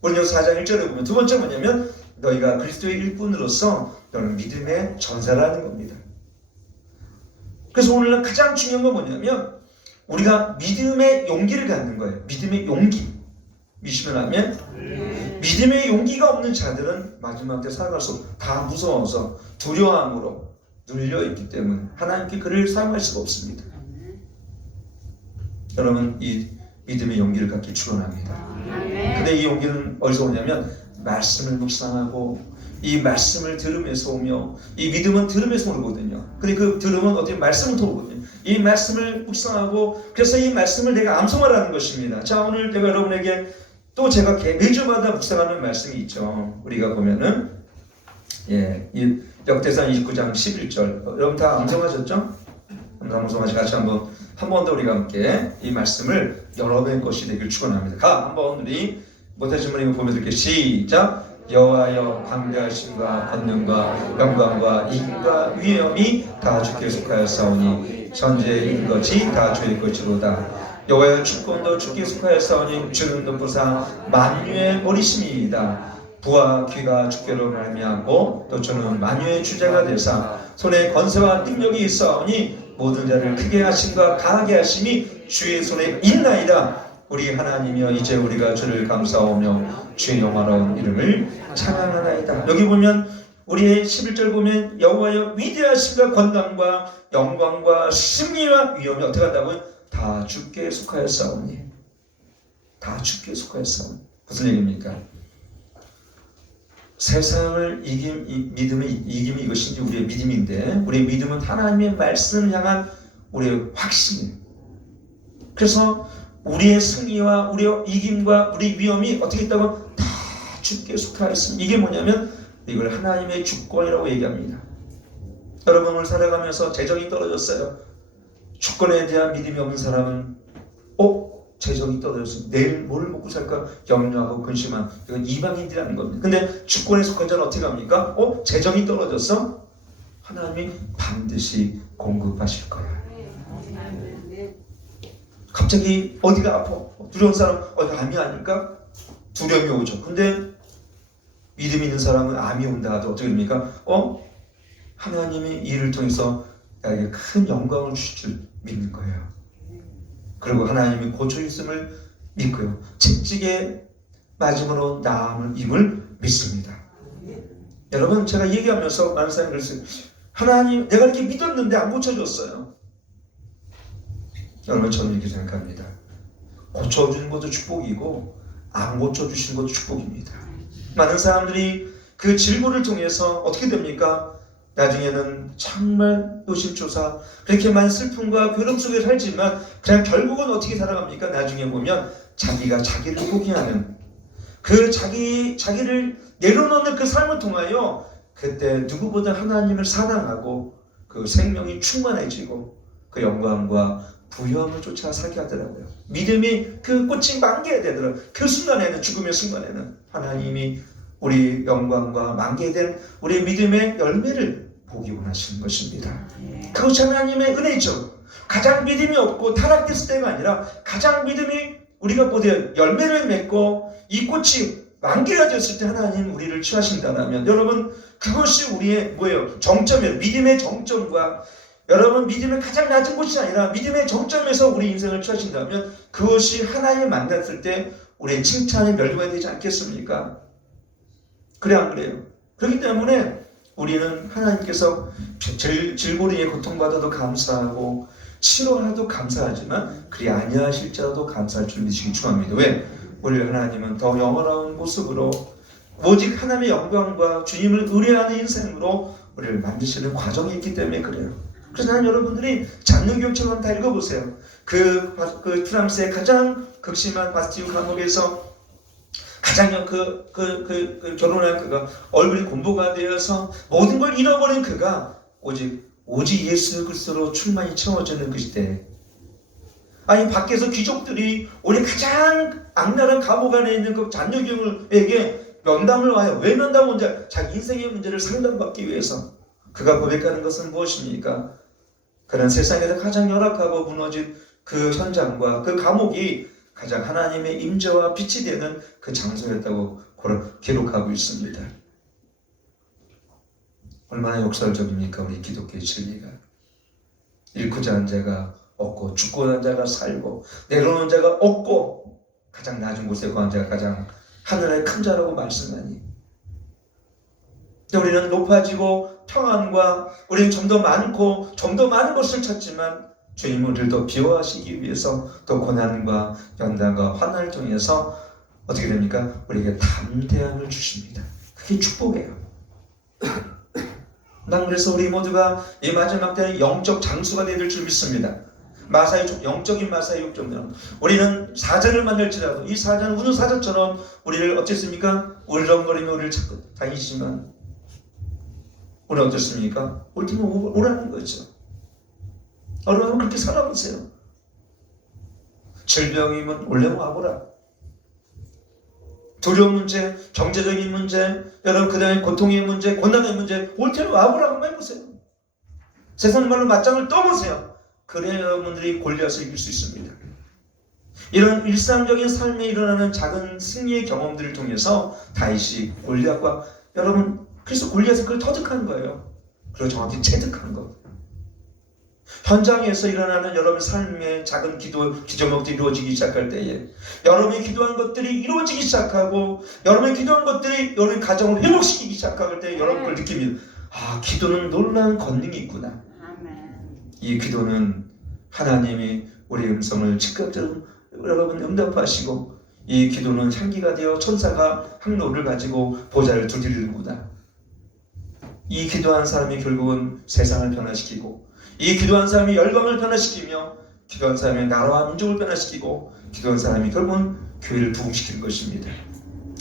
고린도 4장 1절에 보면 두 번째 뭐냐면 너희가 그리스도의 일꾼으로서 너는 믿음의 전사라는 겁니다. 그래서 오늘날 가장 중요한 건 뭐냐면 우리가 믿음의 용기를 갖는 거예요. 믿음의 용기. 믿으시면 하면 믿음의 용기가 없는 자들은 마지막 때 살아갈 수 없어요. 다 무서워서 두려움으로 눌려있기 때문에 하나님께 그를 사용할 수가 없습니다. 여러분 이 믿음의 용기를 갖기 축원합니다. 근데 이 용기는 어디서 오냐면 말씀을 묵상하고 이 말씀을 들으면서 오며 이 믿음은 들으면서 오거든요. 근데 그 들음은 어떻게 말씀을 통하거든요. 이 말씀을 묵상하고 그래서 이 말씀을 내가 암송하라는 것입니다. 자 오늘 제가 여러분에게 또 제가 매주마다 묵상하는 말씀이 있죠. 우리가 보면은 이 역대상 29장 11절 여러분 다 암송하셨죠? 암송하시 같이 한 번 더 우리가 함께 이 말씀을 여러분의 것이 되길 축원합니다. 한번 우리 못하신 분이 보면서 시작. 여호와여 광대하심과 권능과 영광과 이김과 위엄이 다 주께 속하였사오니 천지의 있는 것이 다 주의 것이로다. 여호와여 주권도 주께 속하였사오니 주는 높으사 만유의 머리심이이다. 부와 귀가 주께로 말미암고 또 주는 만유의 주제가 되사 손에 권세와 능력이 있사오니 모든 자를 크게 하심과 강하게 하심이 주의 손에 있나이다. 우리 하나님이여 이제 우리가 주를 감사하며 주의 영화로운 이름을 찬양하나이다. 여기 보면 우리의 11절 보면 여호와여 위대하심과 권능과 영광과 승리와 위엄이 어떻게 한다고요? 다 주께 속하였사오니. 다 주께 속하였사오니. 무슨 얘기입니까? 세상을 믿음의 이김이 이것인지 우리의 믿음인데 우리의 믿음은 하나님의 말씀을 향한 우리의 확신이에요. 그래서 우리의 승리와 우리의 이김과 우리 위엄이 어떻게 있다고? 다 주께 속하였습니다. 이게 뭐냐면 이걸 하나님의 주권이라고 얘기합니다. 여러분 오늘 살아가면서 재정이 떨어졌어요. 주권에 대한 믿음이 없는 사람은 재정이 떨어졌어. 내일 뭘 먹고 살까 염려하고 근심한 이건 이방인들이라는 겁니다. 근데 주권에 속한 자는 어떻게 합니까? 재정이 떨어졌어? 하나님이 반드시 공급하실 거야. 갑자기 어디가 아파? 두려운 사람 암이 아닐까? 두려움이 오죠. 근데 믿음 있는 사람은 암이 온다 하도 어떻게 됩니까? 하나님이 이를 통해서 나에게 큰 영광을 주실 줄 믿는 거예요. 그리고 하나님이 고쳐주심을 믿고요. 채찍에 맞음으로 나음을 임을 믿습니다. 여러분 제가 얘기하면서 많은 사람이 그랬어요. 하나님 내가 이렇게 믿었는데 안 고쳐줬어요. 여러분 저는 이렇게 생각합니다. 고쳐주는 것도 축복이고 안 고쳐주시는 것도 축복입니다. 많은 사람들이 그 질문을 통해서 어떻게 됩니까? 나중에는 정말 노심초사 그렇게 많은 슬픔과 괴로움 속에 살지만 그냥 결국은 어떻게 살아갑니까? 나중에 보면 자기가 자기를 포기하는 그 자기를 내려놓는 그 삶을 통하여 그때 누구보다 하나님을 사랑하고 그 생명이 충만해지고 그 영광과 부여함을 쫓아 살게 하더라고요. 믿음이 그 꽃이 만개되더라고요. 그 순간에는, 죽음의 순간에는 하나님이 우리 영광과 만개된 우리 믿음의 열매를 보기 원하시는 것입니다. 그것이 하나님의 은혜죠. 가장 믿음이 없고 타락됐을 때가 아니라 가장 믿음이 우리가 보되 열매를 맺고 이 꽃이 만개가 되었을 때 하나님 우리를 취하신다면 여러분 그것이 우리의 뭐예요? 정점이에요. 믿음의 정점과 여러분 믿음의 가장 낮은 곳이 아니라 믿음의 정점에서 우리 인생을 취하신다면 그것이 하나님 만났을 때 우리의 칭찬의 멸류가 되지 않겠습니까? 그래 안 그래요? 그렇기 때문에 우리는 하나님께서 질고리에 고통받아도 감사하고 치료하도 감사하지만 그리 아니하실지라도 감사할 줄 믿으시기 축원합니다. 왜? 우리 하나님은 더 영원한 모습으로 오직 하나님의 영광과 주님을 의뢰하는 인생으로 우리를 만드시는 과정이 있기 때문에 그래요. 그래서 나는 여러분들이 장로교육책을 다 읽어보세요. 그 프랑스의 가장 극심한 바스티유 감옥에서 가장 결혼한 그가 얼굴이 곰보가 되어서 모든 걸 잃어버린 그가 오직 예수 그리스도로 충만히 채워지는 그 시대에 아니 밖에서 귀족들이 우리 가장 악랄한 감옥 안에 있는 그 잔여경에게 면담을 와요. 왜 면담 문제? 자기 인생의 문제를 상담받기 위해서. 그가 고백하는 것은 무엇입니까? 그는 세상에서 가장 열악하고 무너진 그 현장과 그 감옥이 가장 하나님의 임재와 빛이 되는 그 장소였다고 기록하고 있습니다. 얼마나 역설적입니까? 우리 기독교의 진리가. 잃고 자는 자가 없고 죽고 난 자가 살고 내려오는 자가 없고 가장 낮은 곳에 거한 자가 가장 하늘의 큰 자라고 말씀하니 우리는 높아지고 평안과 우리는 좀 더 많고 좀 더 많은 것을 찾지만 주님은 우리를 더 비워하시기 위해서 또 고난과 연단과 환난을 통해서 어떻게 됩니까? 우리에게 담대함을 주십니다. 그게 축복이에요. 난 그래서 우리 모두가 이 마지막 때는 영적 장수가 되어야 줄 믿습니다. 마사의 영적인 마사의 욕정은 우리는 사자를 만날지라도 이 사자는 우는 사자처럼 우리를 어쨌습니까? 울렁거리며 우리를 찾고 다니지만 우리는 어떻습니까? 올 때는 오라는 거죠. 여러분 그렇게 살아보세요. 질병이면 올려면 와보라. 두려운 문제, 경제적인 문제, 여러분 그 다음에 고통의 문제, 고난의 문제 올 때는 와보라 한번 해보세요. 세상 말로 맞짱을 떠보세요. 그래야 여러분들이 골리앗을 이길 수 있습니다. 이런 일상적인 삶에 일어나는 작은 승리의 경험들을 통해서 다윗이 골리앗과 여러분 그래서 골리앗은 그걸 터득한 거예요. 그리고 정확히 체득한 거. 현장에서 일어나는 여러분 삶의 작은 기저목들이 이루어지기 시작할 때에 여러분이 기도한 것들이 이루어지기 시작하고 여러분이 기도한 것들이 여러분 가정을 회복시키기 시작할 때 여러분 그걸 느낍니다. 아, 기도는 놀라운 권능이 있구나. 이 기도는 하나님이 우리의 음성을 즉각적으로 여러분 응답하시고 이 기도는 향기가 되어 천사가 항로를 가지고 보좌를 두드리는구나. 이 기도한 사람이 결국은 세상을 변화시키고 이 기도한 사람이 열방을 변화시키며 기도한 사람이 나라와 민족을 변화시키고 기도한 사람이 결국은 교회를 부흥시키는 것입니다.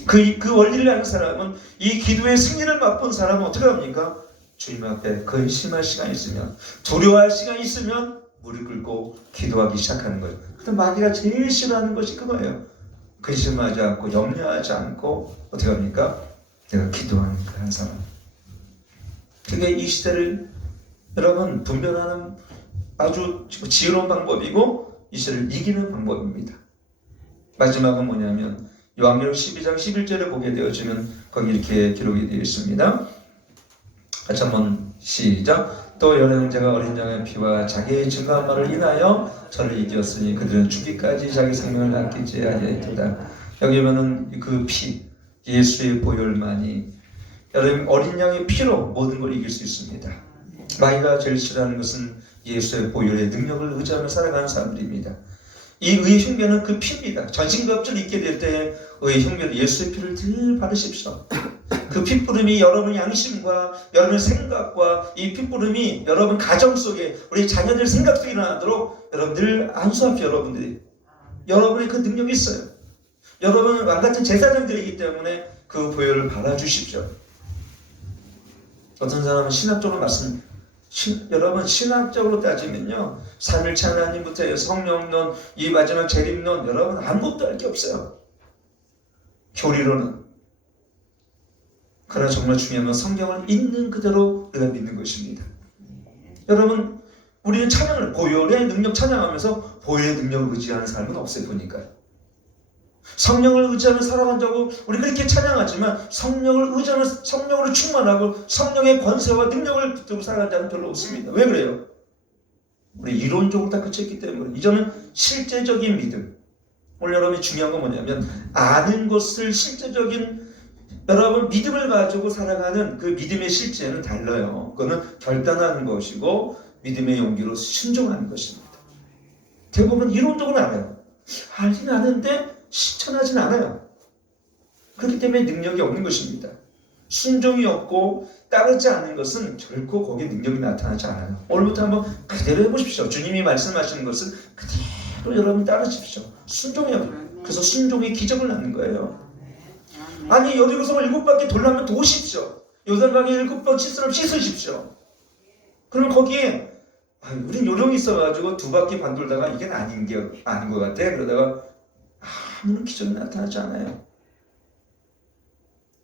그 원리를 아는 사람은 이 기도의 승리를 맛본 사람은 어떻게 합니까? 주님 앞에 근심할 시간이 있으면 두려워할 시간이 있으면 무릎 꿇고 기도하기 시작하는 거예요. 근데 마귀가 제일 싫어하는 것이 그거예요. 근심하지 않고 염려하지 않고 어떻게 합니까? 내가 기도하는 그 한 사람. 그게 이 시대를 여러분 분별하는 아주 지혜로운 방법이고 이 시대를 이기는 방법입니다. 마지막은 뭐냐면 요한계시록 12장 11절을 보게 되어지면 거기 이렇게 기록이 되어 있습니다. 같이 한번 시작. 또 여러 형제가 어린 양의 피와 자기의 증거한 말을 인하여 저를 이겼으니 그들은 죽기까지 자기 생명을 아끼지 아니하였도다. 여기 보면은 그 피, 예수의 보혈만이 여러분 어린 양의 피로 모든 걸 이길 수 있습니다. 마귀가 제일 싫어하는 것은 예수의 보혈의 능력을 의지하며 살아가는 사람들입니다. 이 의의 흉배는 그 피입니다. 전신갑주를 입게 될 때 의의 흉배는 예수의 피를 늘 바르십시오. 그 그 핏부름이 여러분 양심과 여러분 생각과 이 핏부름이 여러분 가정 속에 우리 자녀들 생각 속에 일어나도록 여러분 늘 안수합시오. 여러분의 그 능력이 있어요. 여러분은 왕같은 제사장들이기 때문에 그 보혈을 발라주십시오. 어떤 사람은 신학적으로 여러분 신학적으로 따지면요, 삼일체 하나님부터 해서 성령론, 이 마지막 재림론, 여러분 아무것도 할 게 없어요. 교리로는. 그러나 정말 중요한 건 성경을 있는 그대로 우리가 믿는 것입니다. 여러분, 우리는 찬양을 보혈의 능력 찬양하면서 보혈의 능력을 의지하는 사람은 없어요. 보니까 성령을 의지하며 살아간다고 우리 그렇게 찬양하지만 성령을 의지하며 성령으로 충만하고 성령의 권세와 능력을 붙들고 살아가는 자는 별로 없습니다. 왜 그래요? 우리 이론적으로 다 그쳤기 때문에. 이제는 실제적인 믿음. 오늘 여러분이 중요한 건 뭐냐면 아는 것을 실제적인 여러분 믿음을 가지고 살아가는 그 믿음의 실제는 달라요. 그거는 결단하는 것이고 믿음의 용기로 순종하는 것입니다. 대부분 이론적으로 알아요. 알긴 아는데 실천하진 않아요. 그렇기 때문에 능력이 없는 것입니다. 순종이 없고 따르지 않는 것은 결코 거기에 능력이 나타나지 않아요. 오늘부터 한번 그대로 해보십시오. 주님이 말씀하시는 것을 그대로 여러분 따르십시오. 순종해요. 그래서 순종이 기적을 낳는 거예요. 아니 여리고성을 7바퀴 돌려면 도우십시오. 요단강에 7번 씻으십시오. 그러면 거기에 우린 요령이 있어가지고 2바퀴 반 돌다가 이게 아닌 것 같아. 그러다가 아무런 기적이 나타나지 않아요.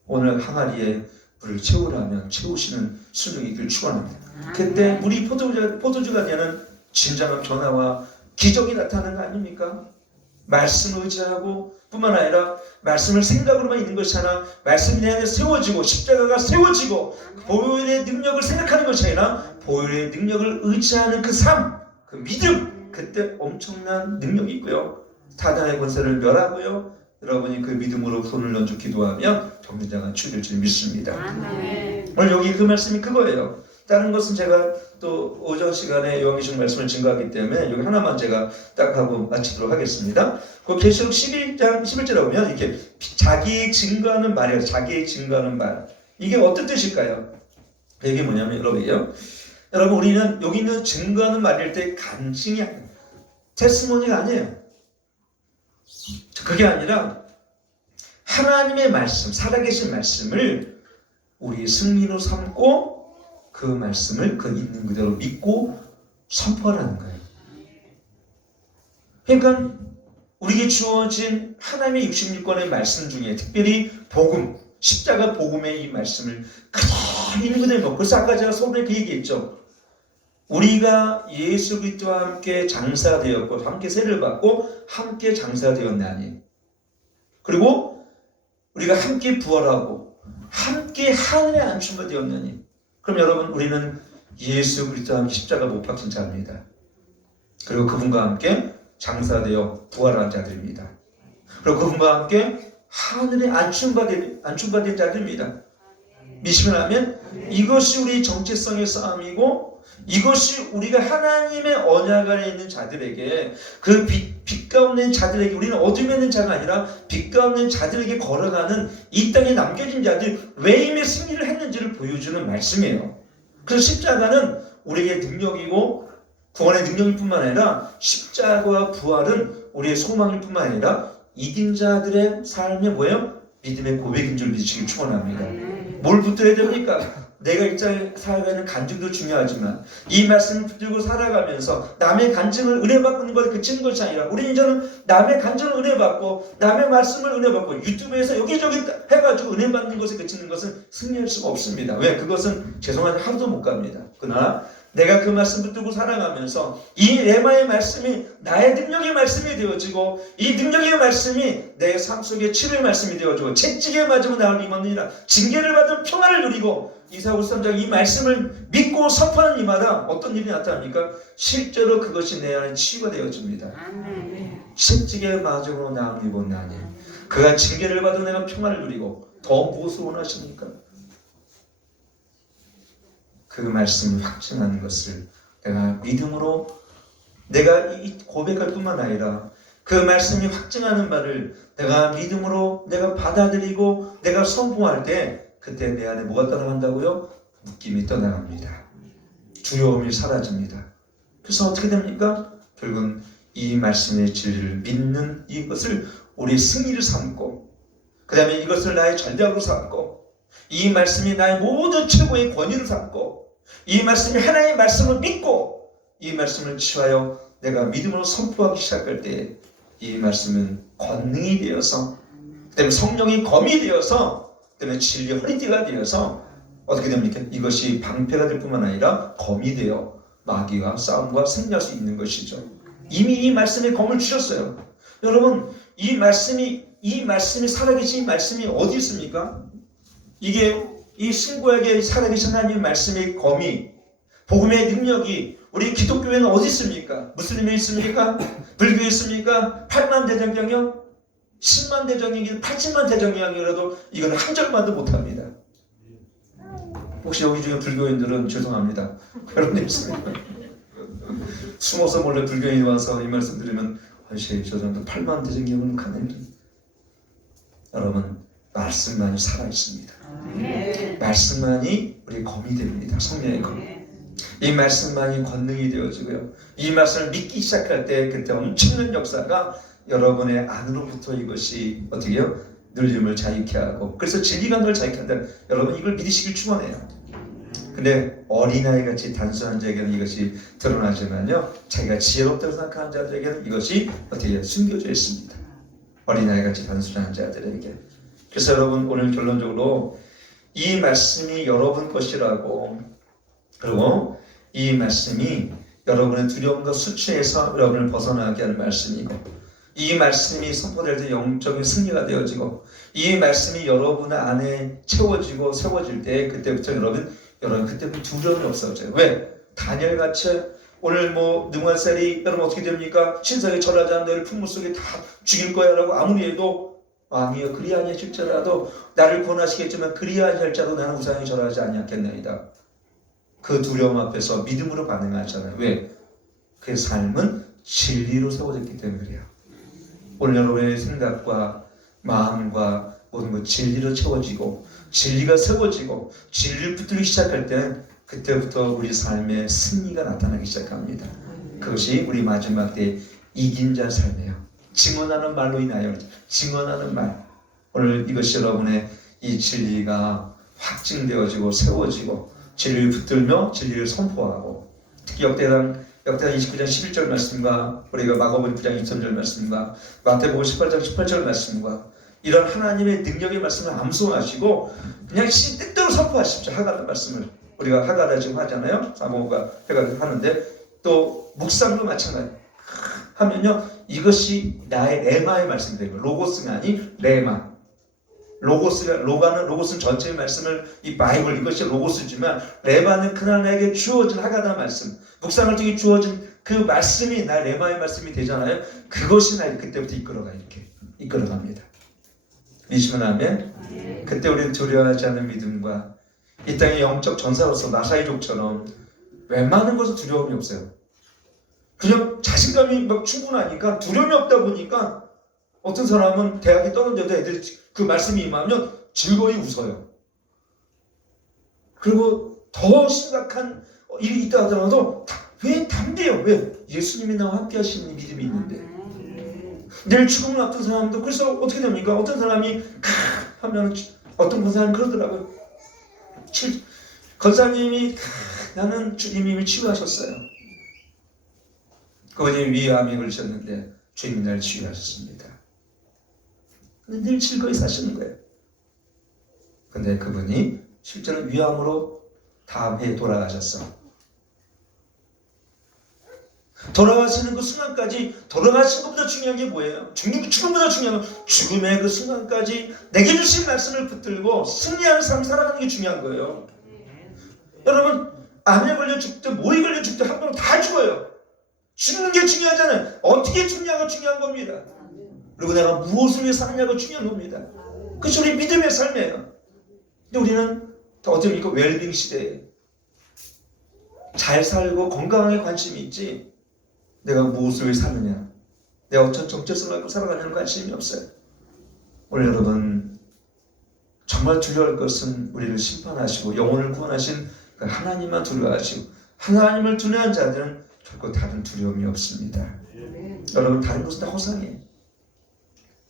오늘 항아리에 물을 채우라면 채우시는 순종이 있기를 축원합니다. 그때 물이 포도주가 되는 진정한 변화와 기적이 나타나는 거 아닙니까? 말씀을 의지하고 뿐만 아니라 말씀을 생각으로만 있는 것이 아니라 말씀이 내 안에 세워지고 십자가가 세워지고 보혈의 능력을 생각하는 것이 아니라 보혈의 능력을 의지하는 그 삶, 그 믿음, 그때 엄청난 능력이 있고요. 사단의 권세를 멸하고요. 여러분이 그 믿음으로 손을 얹어 기도하면 병자가 치유될 줄 믿습니다. 아멘. 오늘 여기 그 말씀이 그거예요. 다른 것은 제가 또 오전 시간에 요한계시록 말씀을 증거하기 때문에 여기 하나만 제가 딱 하고 마치도록 하겠습니다. 그 계시록 11장 11절에 보면 이렇게 자기 증거하는 말이에요. 자기 증거하는 말. 이게 어떤 뜻일까요? 이게 뭐냐면 여러분 우리는 여기 있는 증거하는 말일 때 간증이 아니에요. 테스티모니가 아니에요. 그게 아니라 하나님의 말씀, 살아계신 말씀을 우리의 승리로 삼고 그 말씀을 그 있는 그대로 믿고 선포하라는 거예요. 그러니까 우리에게 주어진 하나님의 66권의 말씀 중에 특별히 복음, 십자가 복음의 이 말씀을 그대로 있는 그대로 놓고, 그래서 아까 제가 처음에 그 얘기했죠. 우리가 예수 그리스도와 함께 장사되었고 함께 세례를 받고 함께 장사되었나니, 그리고 우리가 함께 부활하고 함께 하늘에 안춤바 되었나니, 그럼 여러분 우리는 예수 그리스도와 함께 십자가 못 박힌 자입니다. 그리고 그분과 함께 장사되어 부활한 자들입니다. 그리고 그분과 함께 하늘에 안춤받은 자들입니다. 믿으면 이것이 우리 정체성의 싸움이고, 이것이 우리가 하나님의 언약 안에 있는 자들에게, 그 빛 가운데 있는 자들에게, 우리는 어둠에 있는 자가 아니라 빛 가운데 있는 자들에게 걸어가는 이 땅에 남겨진 자들 왜 이미 승리를 했는지를 보여주는 말씀이에요. 그래서 십자가는 우리에게 능력이고 구원의 능력일 뿐만 아니라 십자가와 부활은 우리의 소망일 뿐만 아니라 이긴 자들의 삶의 뭐예요? 믿음의 고백인 줄 믿으시길 축원합니다. 뭘 붙들어야 됩니까? 내가 일자리 살아가는 간증도 중요하지만 이 말씀을 붙들고 살아가면서 남의 간증을 은혜 받는 것에 그치는 것이 아니라, 우리는 이제는 남의 간증을 은혜 받고 남의 말씀을 은혜 받고 유튜브에서 여기저기 해가지고 은혜 받는 것에 그치는 것은 승리할 수가 없습니다. 왜? 그것은 죄송하게 하루도 못 갑니다. 그러나 내가 그 말씀 붙들고 살아가면서 이 레마의 말씀이 나의 능력의 말씀이 되어지고, 이 능력의 말씀이 내 삶 속에 치료의 말씀이 되어지고, 채찍에 맞으면 나를 입었느니라 징계를 받은 평안을 누리고, 이사야서 3장 이 말씀을 믿고 선포하는 이 말은 어떤 일이 나타납니까? 실제로 그것이 내 안에 치유가 되어집니다. 채찍에 맞음으로 나를 입었나니 그가 징계를 받은 내가 평안을 누리고, 더 무엇을 원하십니까? 그 말씀을 확증하는 것을 내가 믿음으로, 내가 이 고백할 뿐만 아니라 그 말씀이 확증하는 바를 내가 믿음으로 내가 받아들이고 내가 선포할 때 그때 내 안에 뭐가 떠나간다고요? 묶임이 떠나갑니다. 두려움이 사라집니다. 그래서 어떻게 됩니까? 결국은 이 말씀의 진리를 믿는 이것을 우리의 승리를 삼고, 그 다음에 이것을 나의 전략으로 삼고, 이 말씀이 나의 모든 최고의 권위를 삼고, 이 말씀이 하나님의 말씀을 믿고, 이 말씀을 취하여 내가 믿음으로 선포하기 시작할 때 이 말씀은 권능이 되어서, 그 다음에 성령이 검이 되어서, 그 다음에 진리의 허리띠가 되어서 어떻게 됩니까? 이것이 방패가 될 뿐만 아니라 검이 되어 마귀와 싸움과 승리할 수 있는 것이죠. 이미 이 말씀에 검을 주셨어요. 여러분, 이 말씀이 살아계신 이 말씀이 어디 있습니까? 이게 이 신구약에 살아계신 하나님의 말씀의 검이, 복음의 능력이 우리 기독교에는 어디 있습니까? 무슬림에 있습니까? 불교에 있습니까? 8만 대장경이요? 10만 대장경이 80만 대장경이라도 이건 한 절만도 못합니다. 혹시 여기 중에 불교인들은 죄송합니다. 여러분 있습니까? 숨어서 몰래 불교인이 와서 이 말씀 드리면 아저씨 저 정도 8만 대장경은 가네요. 여러분, 말씀만이 살아있습니다. 말씀만이 우리 검이 됩니다. 성령의 검. 이 말씀만이 권능이 되어지고요. 이 말씀을 믿기 시작할 때 그때 엄청난 역사가 여러분의 안으로부터 이것이 어떻게 해요? 눌림을 자유케 하고, 그래서 진리가 널 자유케 한다. 여러분 이걸 믿으시길 축원해요. 근데 어린아이같이 단순한 자에게는 이것이 드러나지만요, 자기가 지혜롭다고 생각하는 자들에게는 이것이 어떻게 해요? 숨겨져 있습니다. 어린아이같이 단순한 자들에게. 그래서 여러분 오늘 결론적으로 이 말씀이 여러분 것이라고, 그리고 이 말씀이 여러분의 두려움과 수치에서 여러분을 벗어나게 하는 말씀이고, 이 말씀이 선포될 때 영적인 승리가 되어지고, 이 말씀이 여러분 안에 채워지고 세워질 때 그때부터 여러분 그때부터 두려움이 없어져요. 왜? 다니엘같이 오늘 능화살이 여러분 어떻게 됩니까? 신상에 절하지 않는 너를 풍물 속에 다 죽일 거야 라고 아무리 해도 왕이여 그리 아니하실지라도 나를 권하시겠지만 그리 아니할지라도 나는 우상에 절하지 아니하겠나이다. 그 두려움 앞에서 믿음으로 반응하잖아요. 왜? 그 삶은 진리로 세워졌기 때문에 그래요. 오늘 여러분의 생각과 마음과 모든 것 진리로 채워지고 진리가 세워지고 진리를 붙들기 시작할 때는 그때부터 우리 삶에 승리가 나타나기 시작합니다. 그것이 우리 마지막 때 이긴 자 삶이에요. 증언하는 말로 인하여, 증언하는 말. 오늘 이것이 여러분의 이 진리가 확증되어지고 세워지고 진리를 붙들며 진리를 선포하고, 특히 역대상 29장 11절 말씀과 우리가 마가복음 9장 23절 말씀과 마태복음 18장 18절 말씀과 이런 하나님의 능력의 말씀을 암송하시고 그냥 뜻대로 선포하십시오. 하가다 말씀을 우리가 하가다 지금 하잖아요. 사모가 해가 하는데 또 묵상도 마찬가지 하면요, 이것이 나의 레마의 말씀이 되는 거예요. 로고스가 아닌 레마. 로고스는 전체의 말씀을 이 바이블 이것이 로고스지만 레마는 그날 나에게 주어진 하가다 말씀, 묵상을 통해 주어진 그 말씀이 나 레마의 말씀이 되잖아요. 그것이 나를 그때부터 이렇게 이끌어갑니다. 믿으시면 아멘. 그때 우리는 두려워하지 않는 믿음과 이 땅의 영적 전사로서 나사이족처럼 웬만한 것은 두려움이 없어요. 그냥 자신감이 막 충분하니까 두려움이 없다 보니까 어떤 사람은 대학에 떠는데도 애들이 그 말씀이 임하면 즐거이 웃어요. 그리고 더 심각한 일이 있다 하더라도 왜 담대요? 왜? 예수님이 나와 함께 하시는 믿음이 있는데. 내일 죽음을 앞둔 사람도 그래서 어떻게 됩니까? 어떤 사람이 하면 어떤 권사님이 그러더라고요. 권사님이 나는 주님이 이미 치유하셨어요. 그분이 위암이 걸리셨는데 주님이 날 치유하셨습니다. 근데 늘 즐거이 사시는 거예요. 근데 그분이 실제로 위암으로 다음 해에 돌아가셨어. 돌아가시는 그 순간까지, 돌아가신 것보다 중요한 게 뭐예요? 죽음보다 중요한 건 죽음의 그 순간까지 내게 주신 말씀을 붙들고 승리하는 삶 살아가는 게 중요한 거예요. 여러분, 암에 걸려 죽든 뭐에 걸려 죽든 한 번은 다 죽어요. 죽는 게 중요하잖아요. 어떻게 죽냐가 중요한 겁니다. 그리고 내가 무엇을 위해 사느냐가 중요한 겁니다. 그것이 우리 믿음의 삶이에요. 근데 우리는 어떻게 웰빙 시대에 잘 살고 건강하게 관심이 있지, 내가 무엇을 위해 사느냐, 내가 어떤 정체성을 갖고 살아가냐는 관심이 없어요. 오늘 여러분 정말 두려워할 것은 우리를 심판하시고 영혼을 구원하신 그 하나님만 두려워하시고 하나님을 두려워한 자들은 결코 다른 두려움이 없습니다. 여러분 다른 것은 다 허상이에요.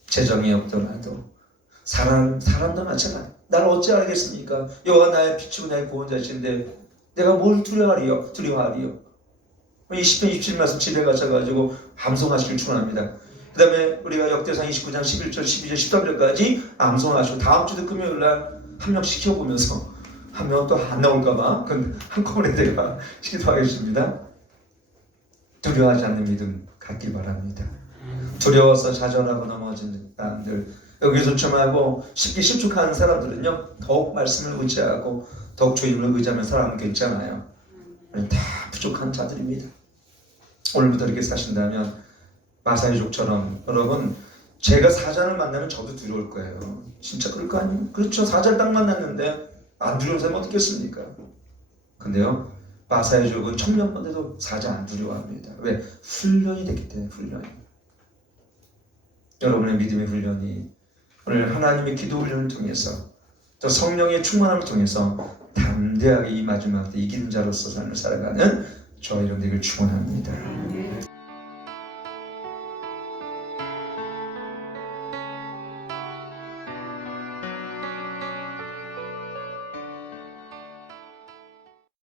재정이 없더라도 사람도 마찬가지. 나를 어찌 알겠습니까? 여호와 나의 빛이고 나의 구원자신데 내가 뭘 두려워하리요? 20편 27말씀 집에 가셔가지고 암송하시길 축원합니다. 그 다음에 우리가 역대상 29장 11절 12절 13절까지 암송하시고 다음 주도 금요일날 한 명씩 키워보면서 한 명 또 안 나올까봐 한꺼번에 내가 기도하겠습니다. 두려워하지 않는 믿음 갖길 바랍니다. 두려워서 좌절하고 넘어진 사람들, 여기서 좀하고 쉽게 실족하는 사람들은요 더욱 말씀을 의지하고 더욱 주님을 의지하면 사람은 괜찮아요. 다 부족한 자들입니다. 오늘부터 이렇게 사신다면 마사이족처럼 여러분 제가 사자를 만나면 저도 두려울 거예요. 진짜 그럴 거 아니에요? 그렇죠. 사자를 딱 만났는데 안 두려운 사람이 어떻겠습니까? 근데요 마사이족은 청년번데도 사자 안 두려워합니다. 왜? 훈련이 됐기 때문에. 훈련이. 여러분의 믿음의 훈련이 오늘 하나님의 기도 훈련을 통해서 또 성령의 충만함을 통해서 담대하게 이 마지막 때 이기는 자로서 삶을 살아가는 저와 여러분 되길 축원합니다.